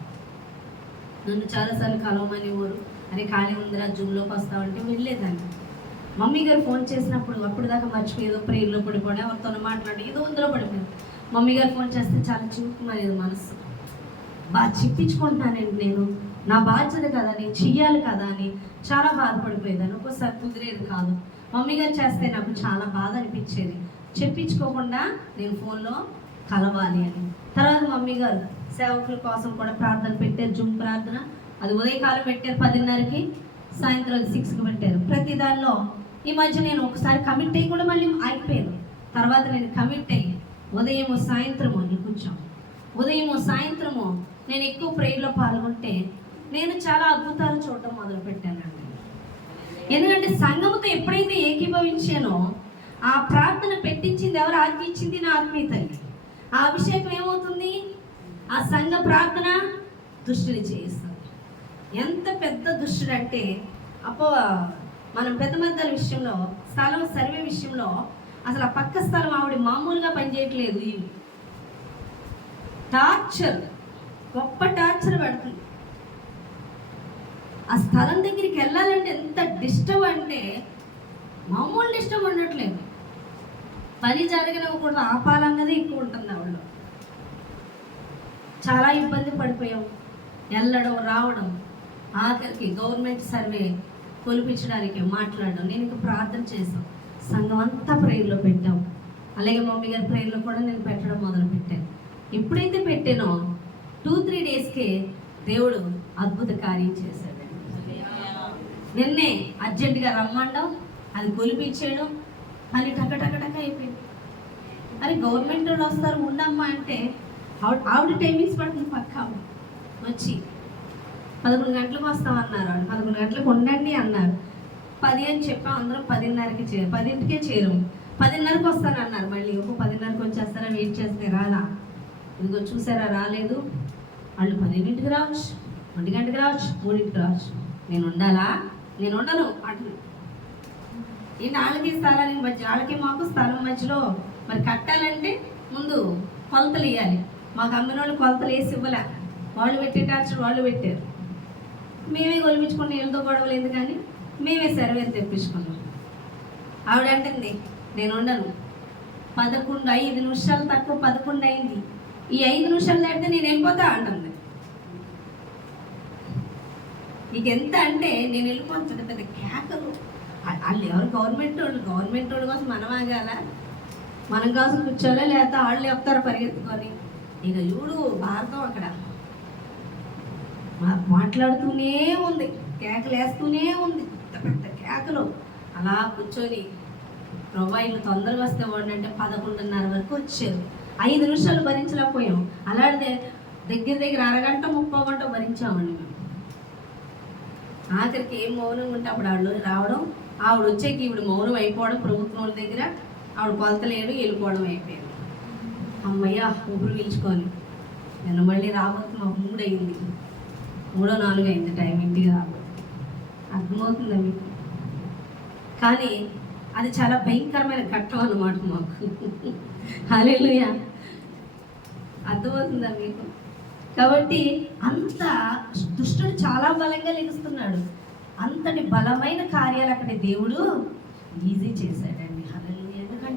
నన్ను చాలాసార్లు కలవమని ఊరు అని ఖాళీ ఉందిరా జూమ్లోకి వస్తామంటే వెళ్ళేదాన్ని. మమ్మీ గారు ఫోన్ చేసినప్పుడు అప్పుడు దాకా మర్చిపోయి ఏదో ప్రేయర్లో పడిపోయి ఎవరితో మాట్లాడి ఏదో ఉందిలో పడిపోయింది. మమ్మీ గారు ఫోన్ చేస్తే చాలా చిక్కుమనేది మనసు. బాగా చెప్పించుకుంటున్నానండి, నేను నా బాధ్యత కదా, నేను చెయ్యాలి కదా అని చాలా బాధపడిపోయేదాన్ని. ఒక్కోసారి కుదిరేది కాదు. మమ్మీ గారు చేస్తే నాకు చాలా బాధ అనిపించేది, చెప్పించుకోకుండా నేను ఫోన్లో కలవాలి అని. తర్వాత మమ్మీ గారు సేవకుల కోసం కూడా ప్రార్థన పెట్టారు, జూమ్ ప్రార్థన. అది ఉదయకాలం పెట్టారు 10:30కి, సాయంత్రం 6కి పెట్టారు. ప్రతి దానిలో ఈ మధ్య నేను ఒకసారి కమిట్ అయ్యి కూడా మళ్ళీ ఆగిపోయాను. తర్వాత నేను కమిట్ అయ్యి ఉదయము సాయంత్రము కొంచెం ఉదయము సాయంత్రము నేను ఎక్కువ ప్రేయర్లో పాల్గొంటే నేను చాలా అద్భుతాలు చూడటం మొదలుపెట్టానండి. ఎందుకంటే సంఘముతో ఎప్పుడైతే ఏకీభవించానో ఆ ప్రార్థన పెట్టించింది ఎవరు? ఆజ్ఞ ఇచ్చింది నా ఆత్మీయ తల్లి. ఆ అభిషేకం ఏమవుతుంది? ఆ సంఘ ప్రార్థన దుష్టుని చేయిస్తుంది. ఎంత పెద్ద దుష్టుడు అంటే మనం పెద్ద మద్దల విషయంలో, స్థలం సర్వే విషయంలో అసలు ఆ పక్క స్థలం ఆవిడ మామూలుగా పనిచేయట్లేదు. ఇవి టార్చర్, గొప్ప టార్చర్ పెడుతుంది. ఆ స్థలం దగ్గరికి వెళ్ళాలంటే ఎంత డిస్టర్బ్ అంటే మామూలు డిస్టర్బ్ ఉండట్లేదు. పని జరగనివ్వకూడదు, ఆపాలన్నది ఎక్కువ ఉంటుంది ఆవిడ. చాలా ఇబ్బంది పడిపోయాం, వెళ్ళడం రావడం. ఆఖరికి గవర్నమెంట్ సర్వే కొలిపించడానికి మాట్లాడడం. నేను ఇంకా ప్రార్థన చేశాం, సంఘం అంతా ప్రేయర్లో పెట్టాం. అలాగే మమ్మీ గారి ప్రేయర్లో కూడా నేను పెట్టడం మొదలు పెట్టాను. ఎప్పుడైతే పెట్టానో 2-3 డేస్కే దేవుడు అద్భుత కార్యం చేశాడు. నిన్నే అర్జెంటుగా రమ్మండం, అది కొలిపించేయడం, అది టక అయిపోయింది. అరే గవర్నమెంట్ వాళ్ళు వస్తారు ఉండమ్మా అంటే ఆవిడ టైమింగ్స్ పడుతుంది. పక్క ఆవిడ వచ్చి 11 గంటలకు వస్తామన్నారు. వాళ్ళు 11 గంటలకు ఉండండి అన్నారు. 10 అని చెప్పాం, అందరం 10:30కి 10కే చేరం. 10:30కి వస్తానన్నారు. మళ్ళీ 10:30కి వచ్చేస్తారా, వెయిట్ చేస్తే రాలా. ఇదిగో చూసారా రాలేదు. వాళ్ళు 10ంటికి రావచ్చు, 1 గంటకి రావచ్చు, 3ంటికి రావచ్చు. నేను ఉండాలా? నేను ఉండను. అటు ఏంటి వాళ్ళకి స్థలానికి మధ్య, వాళ్ళకి మాకు స్థలం మధ్యలో మరి కట్టాలంటే ముందు కొలతలు ఇవ్వాలి. మాకు అమ్మిన వాళ్ళు కొలతలు వేసి ఇవ్వలే, వాళ్ళు పెట్టే టార్చర్ వాళ్ళు పెట్టారు. మేమే కొలిపించుకుని వీళ్ళతో గొడవలు ఎందుకని మేమే సర్వేలు తెప్పించుకున్నాం. ఆవిడ అంటుంది నేను ఉండను. 5 నిమిషాలు తక్కువ 11 అయింది. ఈ 5 నిమిషాలు దాటితే నేను వెళ్ళిపోతా అంటుంది. నీకు ఎంత అంటే నేను వెళ్ళిపోతాను. పెద్ద కేకలు. వాళ్ళు ఎవరు? గవర్నమెంట్ వాళ్ళ కోసం మనం ఆగాల, మనం కోసం కూర్చోలే, లేకపోతే వాళ్ళు చెప్తారు పరిగెత్తుకొని. ఇక చూడు భారతం అక్కడ మాట్లాడుతూనే ఉంది, కేకలు వేస్తూనే ఉంది, పెద్ద కేకలు. అలా కూర్చొని ప్రొవైడ్లు తొందరగా వస్తే వాడిని అంటే 11:30 వరకు వచ్చారు. 5 నిమిషాలు భరించలేకపోయాం. అలాంటి దగ్గర అరగంట 30 గంట భరించామండి మేము. ఆఖరికి ఏం మౌనంగా ఉంటే అప్పుడు ఆవిడ రావడం, ఆవిడ వచ్చేకి ఈవిడ మౌనం అయిపోవడం, ప్రభుత్వం దగ్గర ఆవిడ కొలతలేడు వెళ్ళిపోవడం అయిపోయింది. అమ్మయ్య ఊపిరి పీల్చుకొని నిన్న మళ్ళీ రాబోతుంది. మాకు 3 అయింది, 3-4 అయింది టైం ఇంటికి రాబోతుంది. అర్థమవుతుందా మీకు? కానీ అది చాలా భయంకరమైన ఘట్టం అన్నమాట మాకు. హల్లెలూయా. అర్థమవుతుందా మీకు? కాబట్టి అంత దుష్టుడు చాలా బలంగా లెగుస్తున్నాడు. అంతటి బలమైన కార్యాలు అక్కడ దేవుడు ఈజీ చేశాడండి.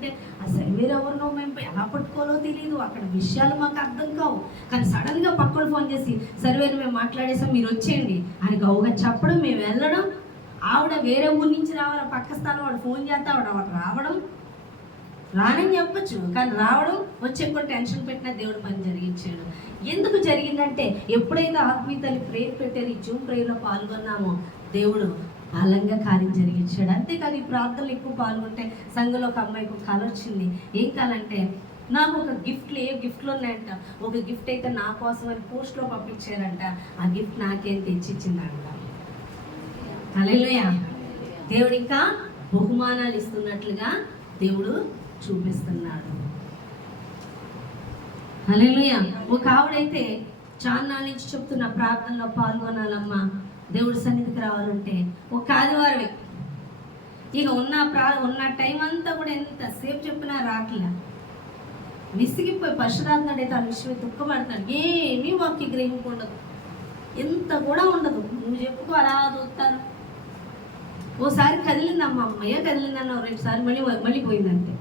అంటే ఆ సర్వేర్ ఎవరినో మేము ఎలా పట్టుకోవాలో తెలియదు, అక్కడ విషయాలు మాకు అర్థం కావు. కానీ సడన్గా పక్కన ఫోన్ చేసి సర్వేని మేము మాట్లాడేసాం మీరు వచ్చేయండి అని గౌగా చెప్పడం, మేము వెళ్ళడం, ఆవిడ వేరే ఊరి నుంచి రావాలి, పక్క స్థానం వాడు ఫోన్ చేస్తే ఆవిడ రావడం, రానని చెప్పచ్చు కానీ రావడం, వచ్చి ఎక్కువ టెన్షన్ పెట్టినా దేవుడు పని జరిగించాడు. ఎందుకు జరిగిందంటే ఎప్పుడైతే ఆత్మీయతలు ప్రేయర్ పెట్టారు, ఈ జూమ్ ప్రేయర్లో పాల్గొన్నామో దేవుడు బలంగా కార్యం జరిగించాడు. అంతేకాదు ఈ ప్రార్థనలు ఎక్కువ పాల్గొంటే సంఘంలో ఒక అమ్మాయికి ఒక కళ వచ్చింది. ఏం కళ అంటే నాకు ఒక గిఫ్ట్లు ఏ గిఫ్ట్లు ఉన్నాయంట, ఒక గిఫ్ట్ అయితే నా కోసం అని పోస్ట్లో పంపించారంట, ఆ గిఫ్ట్ నాకేం తెచ్చిచ్చిందంట. హల్లెలూయా. దేవుడు ఇంకా బహుమానాలు ఇస్తున్నట్లుగా దేవుడు చూపిస్తున్నాడు. హల్లెలూయా. ఒక ఆవిడైతే చాలా నుంచి చెప్తున్న ప్రార్థనలో పాల్గొనాలమ్మా, దేవుడి సన్నిధికి రావాలంటే ఒక ఆదివారమే ఇక ఉన్న టైం అంతా కూడా ఎంతసేపు చెప్పినా రాట్లా, విసిగిపోయి పశ్చాత్తాడైతే ఆ విషయమే దుఃఖపడతాడు. ఏమీ వాక్య గ్రహింపు ఉండదు, ఎంత కూడా ఉండదు. నువ్వు చెప్పుకో అలా చూస్తారు. ఓసారి కదిలిందమ్మా, అమ్మయ్య కదిలిందన్న, 2 సార్లు మళ్ళీ పోయిందంటే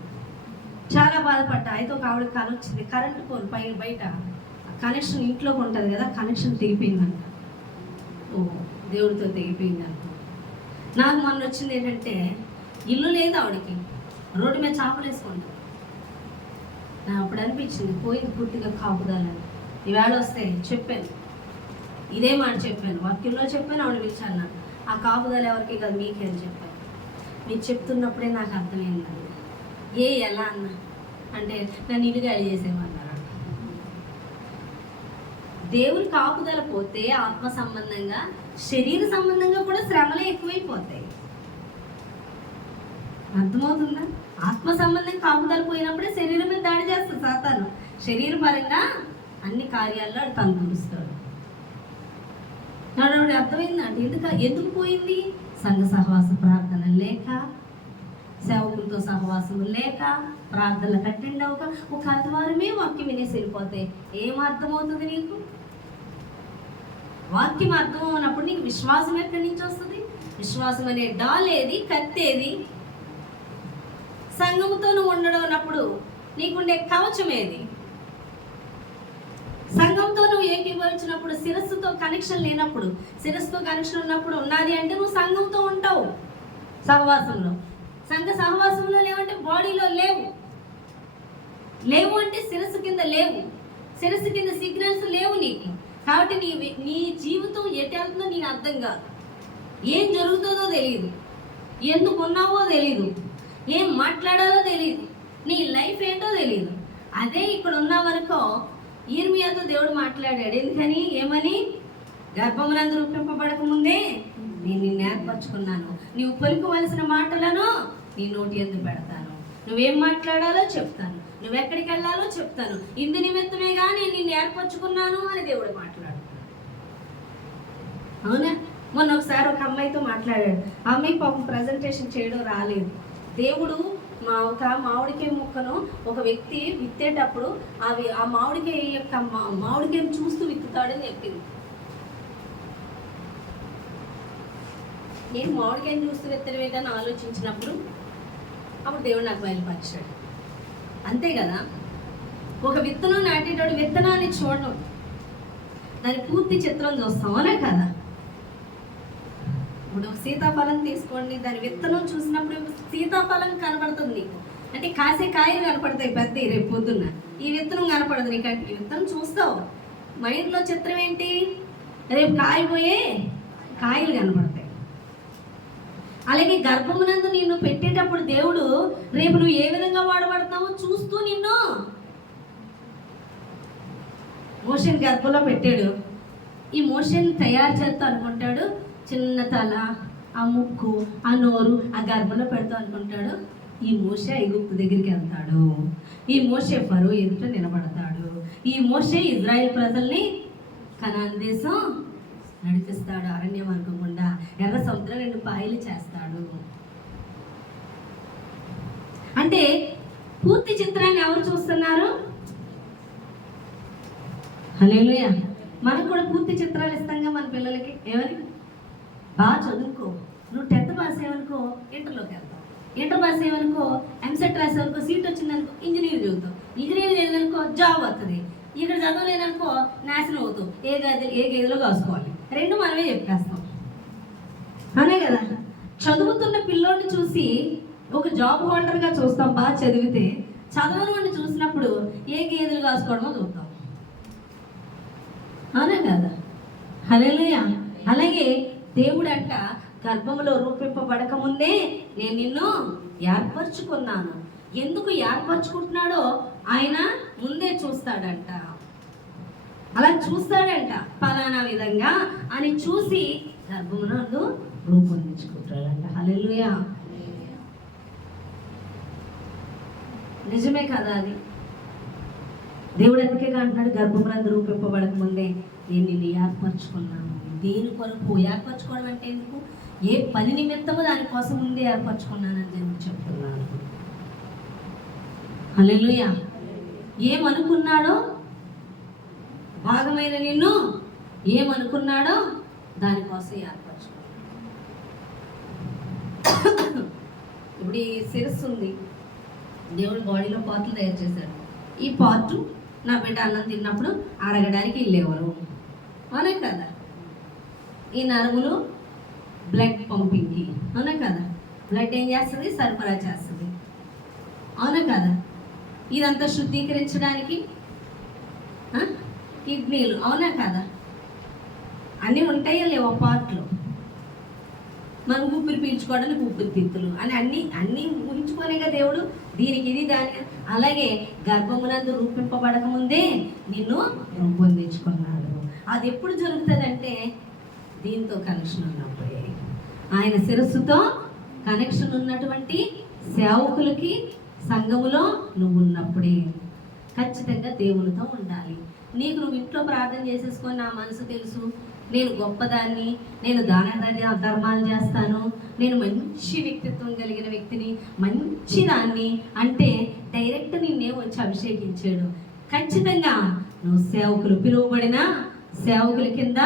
చాలా బాధపడ్డా. అయితే ఒక ఆవిడ కళ వచ్చింది, కరెంటు పోల్ బయట కనెక్షన్ ఇంట్లోకి ఉంటుంది కదా, కనెక్షన్ తెగిపోయిందంట. ఓ దేవుడితో తెగిపోయిందంట. నాకు మొన్న వచ్చింది ఏంటంటే ఇల్లు లేదు ఆవిడకి, రోడ్డు మీద చేపలు వేసుకుంటాం. నాకు అప్పుడు అనిపించింది పోయింది పూర్తిగా కాపుదాలని. ఈవేళ వస్తే చెప్పాను, ఇదే మాట చెప్పాను, వాక్యంలో చెప్పాను, ఆవిడ పిలిచాను. ఆ కాపుదాలు ఎవరికి కాదు మీకే అని చెప్పాను. మీరు చెప్తున్నప్పుడే నాకు అర్థమైంది. ఎలా అన్నా అంటే నన్ను ఇల్లు గాడి చేసేమన్నారు. దేవుని కాపుదల పోతే ఆత్మ సంబంధంగా శరీర సంబంధంగా కూడా శ్రమలే ఎక్కువైపోతాయి. అర్థమవుతుందా? ఆత్మ సంబంధం కాపుదల పోయినప్పుడే శరీరం మీద దాడి చేస్తుంది సాతాను. శరీర పరంగా అన్ని కార్యాల్లో తను చూస్తాడు. నాడు అర్థమైందండి ఎందుకు పోయింది? సంఘ సహవాస ప్రార్థన లేక, సేవకులతో సహవాసం లేక, ప్రార్థనలు అటెండ్ అవ్వక, ఒక ఆదివారమే వాక్యం వినేసి వెళ్ళిపోతే ఏం అర్థమవుతుంది నీకు? వాక్యం అర్థం అవునప్పుడు నీకు విశ్వాసం ఎక్కడి నుంచి వస్తుంది? విశ్వాసం అనే డాల్ ఏది, కత్తేది? సంఘముతో నువ్వు ఉండడం అన్నప్పుడు నీకుండే కవచం ఏది? సంఘంతో నువ్వు ఏకీభవించినప్పుడు, శిరస్సుతో కనెక్షన్ లేనప్పుడు, శిరస్సుతో కనెక్షన్ ఉన్నప్పుడు ఉన్నది అంటే నువ్వు సంఘంతో ఉంటావు. సహవాసంలో, సంఘ సహవాసంలో లేవంటే బాడీలో లేవు అంటే శిరస్సు కింద లేవు, శిరస్సు కింద సిగ్నల్స్ లేవు నీకు. కాబట్టి నీ జీవితం ఎటు వెళ్తుందో నీకు అర్థం కాదు, ఏం జరుగుతుందో తెలియదు, ఎందుకు ఉన్నావో తెలియదు, ఏం మాట్లాడాలో తెలియదు, నీ లైఫ్ ఏంటో తెలియదు. అదే ఇక్కడ ఉన్నావనుకో, ఇర్మియాతో దేవుడు మాట్లాడాడు. ఎందుకని? ఏమని? గర్భమునందు రూపింపబడక ముందే నేను నిన్ను ఏర్పరచుకున్నాను, నీవు పలుకోవలసిన మాటలను నీ నోటి యందు పెడతాను, నువ్వేం మాట్లాడాలో చెప్తాను, నువ్వెక్కడికి వెళ్ళాలో చెప్తాను, ఇందు నిమిత్తమేగా నేను నిన్ను ఏర్పరచుకున్నాను అని దేవుడు మాట్లాడు. అవునా? మొన్న ఒకసారి ఒక అమ్మాయితో మాట్లాడాడు. ఆ అమ్మాయి పాపం ప్రజెంటేషన్ చేయడం రాలేదు. దేవుడు ఒక మామిడికాయ ముక్కను ఒక వ్యక్తి విత్తేటప్పుడు ఆ మామిడికాయని చూస్తూ విత్తుతాడని చెప్పింది. నేను మామిడికాయని చూస్తూ విత్తడమేదని ఆలోచించినప్పుడు అప్పుడు దేవుడు నాకు బయలుపరిచాడు. అంతే కదా, ఒక విత్తనం నాటేటప్పుడు విత్తనాన్ని చూడడం, దాని పూర్తి చిత్రం చూస్తాం, అనే కదా. ఇప్పుడు సీతాఫలం తీసుకోండి, దాని విత్తనం చూసినప్పుడు సీతాఫలం కనపడుతుంది నీకు, అంటే కాసే కాయలు కనపడతాయి పెద్ద, రేపు పొద్దున్న ఈ విత్తనం కనపడదు నీకు. అంటే ఈ విత్తనం చూస్తావు, మైండ్లో చిత్రం ఏంటి? రేపు కాయపోయే కాయలు కనపడతాయి. అలాగే గర్భమునందు నిన్ను పెట్టేటప్పుడు దేవుడు రేపు నువ్వు ఏ విధంగా వాడబడతావో చూస్తూ నిన్ను మోషన్ గర్భంలో పెట్టాడు. ఈ మోషన్ తయారు చేస్తా అనుకుంటాడు, చిన్న తల, ఆ ముక్కు, ఆ నోరు ఆ గర్భంలో పెడతా అనుకుంటాడు. ఈ మోషే ఐగుప్తు దగ్గరికి వెళ్తాడు, ఈ మోషే ఫరో ఎదుట నిలబడతాడు, ఈ మోషే ఇజ్రాయెల్ ప్రజల్ని కనాన్ దేశం నడిపిస్తాడు, అరణ్య మార్గం గుండా ఎర్ర సముద్రం 2 పాయలు చేస్తాడు. అంటే పూర్తి చిత్రాన్ని ఎవరు చూస్తున్నారు? హల్లెలూయా. మనకు కూడా పూర్తి చిత్రాలు ఇస్తాంగా మన పిల్లలకి. ఏమని? బాగా చదువుకో, నువ్వు 10th పాస్ అయ్యవనుకో ఇంటర్లోకి వెళ్తావు, ఇంటర్ పాస్ అయ్యేవనుకో ఎంసెట్ రాసేవనుకో సీట్ వచ్చిందనుకో ఇంజనీర్ చదువుతావు, ఇంజనీర్ చదివిననుకో జాబ్ వస్తుంది. ఇక్కడ చదవలేననుకో నాశనం అవుతావు, ఏ గదిలో కాసుకోవాలి. రెండు మనమే చెప్పేస్తాం, అనే కదా. చదువుతున్న పిల్లోడిని చూసి ఒక జాబ్ హోల్డర్గా చూస్తాం, బాగా చదివితే. చదవని వాడిని చూసినప్పుడు ఏ గేదెలు కాసుకోవడమో చూస్తాం, అనే కదా. హల్లెలూయా. అలాగే దేవుడు అంట గర్భంలో రూపింపబడక ముందే నేను నిన్ను ఏర్పరచుకున్నాను. ఎందుకు ఏర్పరచుకుంటున్నాడో ఆయన ముందే చూస్తాడంట. అలా చూస్తాడంట, పలానా విధంగా అని చూసి గర్భమునందు రూపొందించుకుంటాడంట. హల్లెలూయా. నిజమే కదా అది. దేవుడు ఎందుకే అంటున్నాడు, గర్భమునందు రూపింపబడక ముందే నేను నిన్ను ఏర్పరచుకున్నాను. దేని కొరకు ఏర్పరచుకోవడం అంటే ఎందుకు? ఏ పని నిమిత్తమో దానికోసం ముందే ఏర్పరచుకున్నానని దేవుడు చెప్తున్నాను. హల్లెలూయా. ఏమనుకున్నాడో భాగమైన నిన్ను ఏమనుకున్నాడో దానికోసం ఏర్పరచుకున్నాడు. ఇప్పుడు ఈ శిరస్సు ఉంది, దేవుడు బాడీలో పార్ట్లు తయారు చేశాడు. ఈ పార్టు నా బిడ్డ అన్నం తిన్నప్పుడు అరగడానికి వెళ్ళేవారు, అవునా కదా. ఈ నరములు బ్లడ్ పంపింగ్కి, అవునా కదా. బ్లడ్ ఏం చేస్తుంది? సరఫరా చేస్తుంది, అవునా కదా. ఇదంతా శుద్ధీకరించడానికి కిడ్నీలు, అవునా కదా. అన్నీ ఉంటాయో లేవో పార్ట్లు. మనం ఊపిరి పీల్చుకోవడానికి ఊపిరితిత్తులు అని అన్నీ ఊహించుకోనేగా దేవుడు దీనికి ఇది దానికి. అలాగే గర్భమునందు రూపింపబడక ముందే నిన్ను రూపొందించుకున్నాడు. అది ఎప్పుడు జరుగుతుందంటే దీంతో కనెక్షన్ ఉన్నప్పుడే. ఆయన శిరస్సుతో కనెక్షన్ ఉన్నటువంటి సేవకులకి సంఘములో నువ్వు ఉన్నప్పుడే ఖచ్చితంగా దేవునితో ఉండాలి. నీకు నువ్వు ఇంట్లో ప్రార్థన చేసేసుకొని నా మనసు తెలుసు, నేను గొప్పదాన్ని, నేను ధర్మాలు చేస్తాను, నేను మంచి వ్యక్తిత్వం కలిగిన వ్యక్తిని, మంచిదాన్ని అంటే డైరెక్ట్ నిన్నే వచ్చి అభిషేకించాడు. ఖచ్చితంగా నువ్వు సేవకులు పిలువబడిన సేవకుల కింద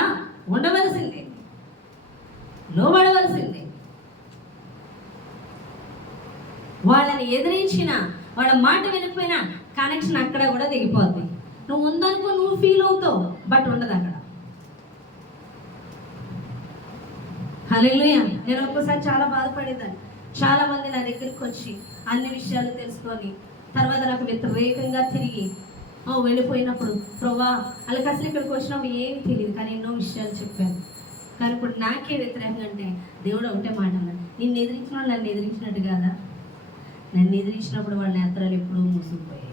ఉండవలసిందే, లోబడవలసిందే. వాళ్ళని ఎదిరించిన, వాళ్ళ మాట వినకపోయినా కనెక్షన్ అక్కడ కూడా దిగిపోద్ది. నువ్వు ఉందనుకో నువ్వు ఫీల్ అవుతావు, బట్ ఉండదు అక్కడ. హల్లెలూయా. నేను ఒక్కోసారి చాలా బాధపడేదాన్ని. చాలా మంది నా దగ్గరికి వచ్చి అన్ని విషయాలు తెలుసుకొని తర్వాత నాకు వ్యతిరేకంగా తిరిగి వెళ్ళిపోయినప్పుడు, ప్రభా వాళ్ళకి అసలు ఇక్కడికి వచ్చినప్పుడు ఏమి తెలియదు కానీ ఎన్నో విషయాలు చెప్పాను. కానీ ఇప్పుడు నాకే వ్యతిరేకంగా అంటే దేవుడు ఒకటే మాట అన్నాడు, నిన్ను ఎదిరించిన వాళ్ళు నన్ను ఎదిరించినట్టు కాదా. నన్ను ఎదిరించినప్పుడు వాళ్ళ నేత్రాలు ఎప్పుడూ మూసుకుపోయాయి.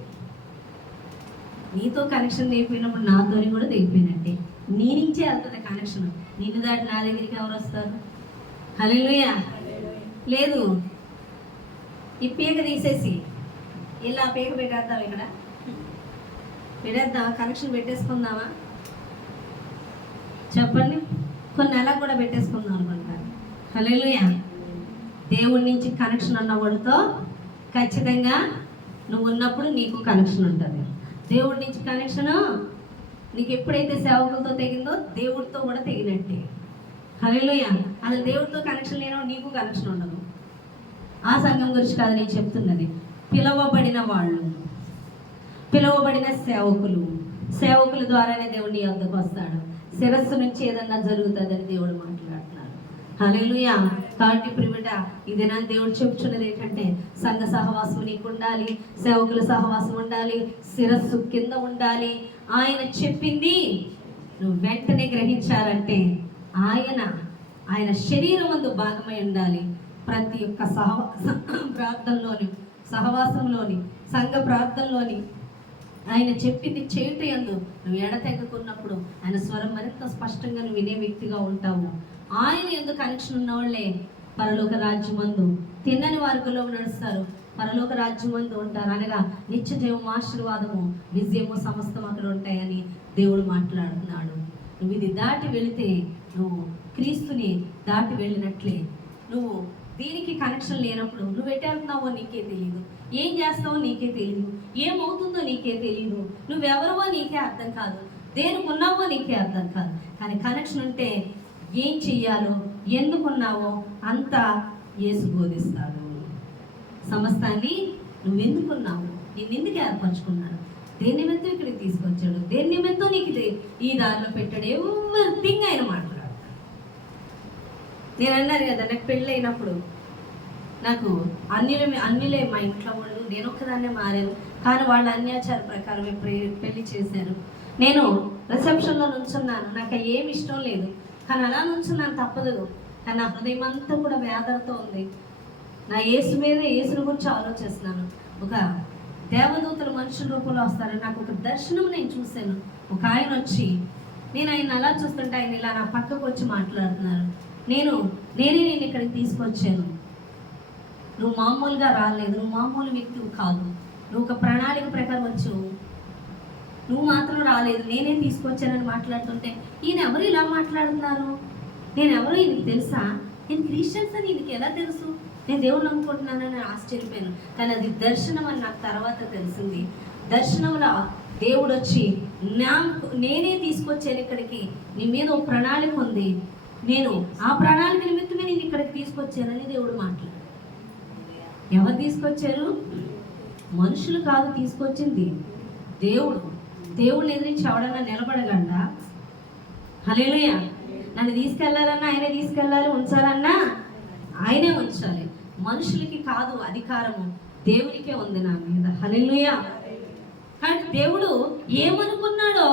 నీతో కనెక్షన్ తెగిపోయినప్పుడు నాతోని కూడా తెగిపోయినట్టే. నీ నుంచే వెళ్తుంది కనెక్షన్. నిన్ను దాటి నా దగ్గరికి ఎవరు వస్తారు? హల్లెలూయా. లేదు, ఈ పీక తీసేసి ఇలా పీక పెట్టేద్దాం, ఇక్కడ పెట్టేద్దామా? కనెక్షన్ పెట్టేసుకుందామా చెప్పండి? కొన్ని నెలలు కూడా పెట్టేసుకుందాం అనుకుంటారు. హల్లెలూయా. దేవుడి నుంచి కనెక్షన్ ఉన్న వాడితో ఖచ్చితంగా నువ్వు ఉన్నప్పుడు నీకు కనెక్షన్ ఉంటుంది. దేవుడి నుంచి కనెక్షను నీకు ఎప్పుడైతే సేవకులతో తెగిందో దేవుడితో కూడా తెగినట్టే. హల్లెలూయా. అసలు దేవుడితో కనెక్షన్ లేనో నీకు కనెక్షన్ ఉండదు. ఆ సంఘం గురించి కాదు నేను చెప్తున్నది. పిలువబడిన వాళ్ళు, పిలువబడిన సేవకుల ద్వారానే దేవుడి వద్దకు వస్తాడు. శిరస్సు నుంచి ఏదన్నా జరుగుతుందని దేవుడు మాట్లాడుతున్నాడు. హల్లెలూయా. కాబట్టి ప్రిమిట ఇది నా దేవుడు చెప్తున్నది ఏంటంటే సంఘ సహవాసం నీకు ఉండాలి, సేవకుల సహవాసం ఉండాలి, శిరస్సు కింద ఉండాలి. ఆయన చెప్పింది నువ్వు వెంటనే గ్రహించాలంటే ఆయన శరీరం ముందు భాగమై ఉండాలి. ప్రతి ఒక్క ప్రార్థనలోని, సహవాసంలోని, సంఘ ప్రార్థనలోని ఆయన చెప్పింది చేయుట యందు నువ్వు ఎడతెగకున్నప్పుడు ఆయన స్వరం మరింత స్పష్టంగా నువ్వు వినే వ్యక్తిగా ఉంటావు. ఆయన ఎందుకు కనెక్షన్ ఉన్నవాళ్ళే పరలోక రాజ్యమందు తిన్నని వారిలో నడుస్తారు, పరలోక రాజ్యమందు ఉంటారు. అనగా నిత్య జీవము, ఆశీర్వాదము, విజయము సమస్తం అక్కడ ఉంటాయని దేవుడు మాట్లాడుతున్నాడు. నువ్వు ఇది దాటి వెళితే నువ్వు క్రీస్తుని దాటి వెళ్ళినట్లే. నువ్వు దీనికి కనెక్షన్ లేనప్పుడు నువ్వు ఎట్టేస్తున్నావో నీకే తెలియదు, ఏం చేస్తావో నీకే తెలియదు, ఏమవుతుందో నీకే తెలియదు, నువ్వెవరవో నీకే అర్థం కాదు, దేనికి ఉన్నావో నీకే అర్థం కాదు. కానీ కనెక్షన్ ఉంటే ఏం చెయ్యాలో, ఎందుకున్నావో అంతా యేసు బోధిస్తాడు. సమస్తాన్ని నువ్వెందుకున్నావు, నిన్నెందుకు ఏర్పరచుకున్నాడు, దేని నిమిత్తం ఇక్కడికి తీసుకొచ్చాడు, దేని నిమిత్తం నీకు ఈ దారిలో పెట్టాడు, ఎవ్రీథింగ్ ఆయన మాట్లాడు. నేను అన్నారు కదా, నాకు పెళ్ళి అయినప్పుడు నాకు అన్యులే మా ఇంట్లో వాళ్ళు, నేను ఒక్కదాన్నే మారాను. కానీ వాళ్ళ అన్యాచార ప్రకారమే పెళ్లి చేశారు. నేను రిసెప్షన్లో నుంచున్నాను, నాకు ఏమి ఇష్టం లేదు, కానీ అలా నుంచున్నాను, తప్పదు. కానీ నా హృదయం అంతా కూడా వేదనతో ఉంది. నా యేసుని గురించి ఆలోచిస్తున్నాను. ఒక దేవదూతలు మనుషుల రూపంలో వస్తారు. నాకు ఒక దర్శనం నేను చూశాను. ఒక ఆయన వచ్చి, నేను ఆయన అలా చూస్తుంటే ఆయన ఇలా నా పక్కకు వచ్చి మాట్లాడుతున్నారు. నేనే ఇక్కడికి తీసుకొచ్చాను, నువ్వు మామూలుగా రాలేదు, నువ్వు మామూలు వ్యక్తివి కాదు, నువ్వు ఒక ప్రణాళిక ప్రకారం వచ్చావు, నువ్వు మాత్రం రాలేదు, నేనే తీసుకొచ్చానని మాట్లాడుతుంటే ఈయన ఎవరు ఇలా మాట్లాడుతున్నారు, నేను ఎవరు ఈయనకి తెలుసా, నేను క్రిస్టియన్స్ అని ఈయనకి ఎలా తెలుసు, నేను దేవుడు నమ్ముకుంటున్నానని ఆశ్చర్యపోయాను. కానీ అది దర్శనం అని నాకు తర్వాత తెలిసింది. దర్శనంలో దేవుడు వచ్చి నేనే తీసుకొచ్చాను ఇక్కడికి, నీ మీద ఒక ప్రణాళిక ఉంది, నేను ఆ ప్రణాళిక నిమిత్తమే నేను ఇక్కడికి తీసుకొచ్చానని దేవుడు మాట్లాడు. ఎవరు తీసుకొచ్చారు? మనుషులు కాదు తీసుకొచ్చింది, దేవుడిని ఎదిరించి ఎవడన్నా నిలబడగలడా? హల్లెలూయా. నన్ను తీసుకెళ్లాలన్నా ఆయనే తీసుకెళ్ళాలి, ఉంచాలన్నా ఆయనే ఉంచాలి. మనుషులకి కాదు అధికారము, దేవునికే ఉంది నా మీద. హల్లెలూయా. కానీ దేవుడు ఏమనుకున్నాడో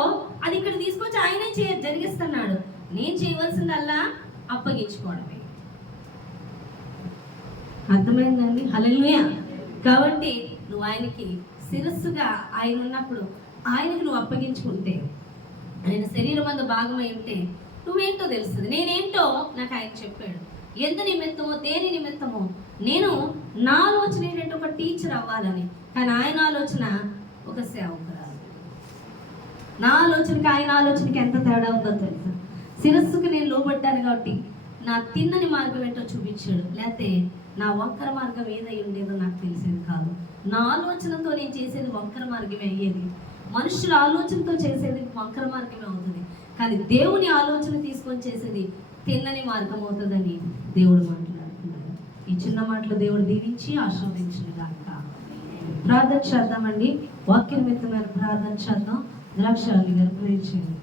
అది ఇక్కడ తీసుకొచ్చి ఆయనే జరిగిస్తున్నాడు. నేను చేయవలసిందల్లా అప్పగించుకోవడమే. అర్థమైందండి? హల్లెలూయా. కాబట్టి నువ్వు ఆయనకి శిరస్సుగా ఆయన ఉన్నప్పుడు ఆయనకి నువ్వు అప్పగించుకుంటే, ఆయన శరీరం అందు భాగమై ఉంటే నువ్వేంటో తెలుస్తుంది. నేనేంటో నాకు ఆయన చెప్పాడు. ఎందు నిమిత్తమో దేని నిమిత్తమో నా ఆలోచన ఏంటంటే ఒక టీచర్ అవ్వాలని, కానీ ఆయన ఆలోచన ఒక సేవకురాలు. నా ఆలోచనకి ఆయన ఆలోచనకి ఎంత తేడా ఉందో తెలుసా? శిరస్సుకు నేను లోబడ్డాను కాబట్టి నా తిన్నని మార్గం ఏంటో చూపించాడు, లేకపోతే నా వంకర మార్గం ఏదై ఉండేదో నాకు తెలిసేది కాదు. నా ఆలోచనతో నేను చేసేది వంకర మార్గమే అయ్యేది, మనుషుల ఆలోచనతో చేసేది వంకర మార్గమే అవుతుంది. కానీ దేవుని ఆలోచన తీసుకొని చేసేది తిన్నని మార్గం అవుతుందని దేవుడు మాట్లాడుతున్నాడు. ఈ చిన్న మాటలు దేవుడు దీవించి ఆశీర్వదించిన గాక. ప్రార్థన చేద్దామండి. వాక్య నిమిత్తమైన ప్రార్థన చేద్దాం. ద్రాక్షారాణి గారు ప్రేర్ చేయండి.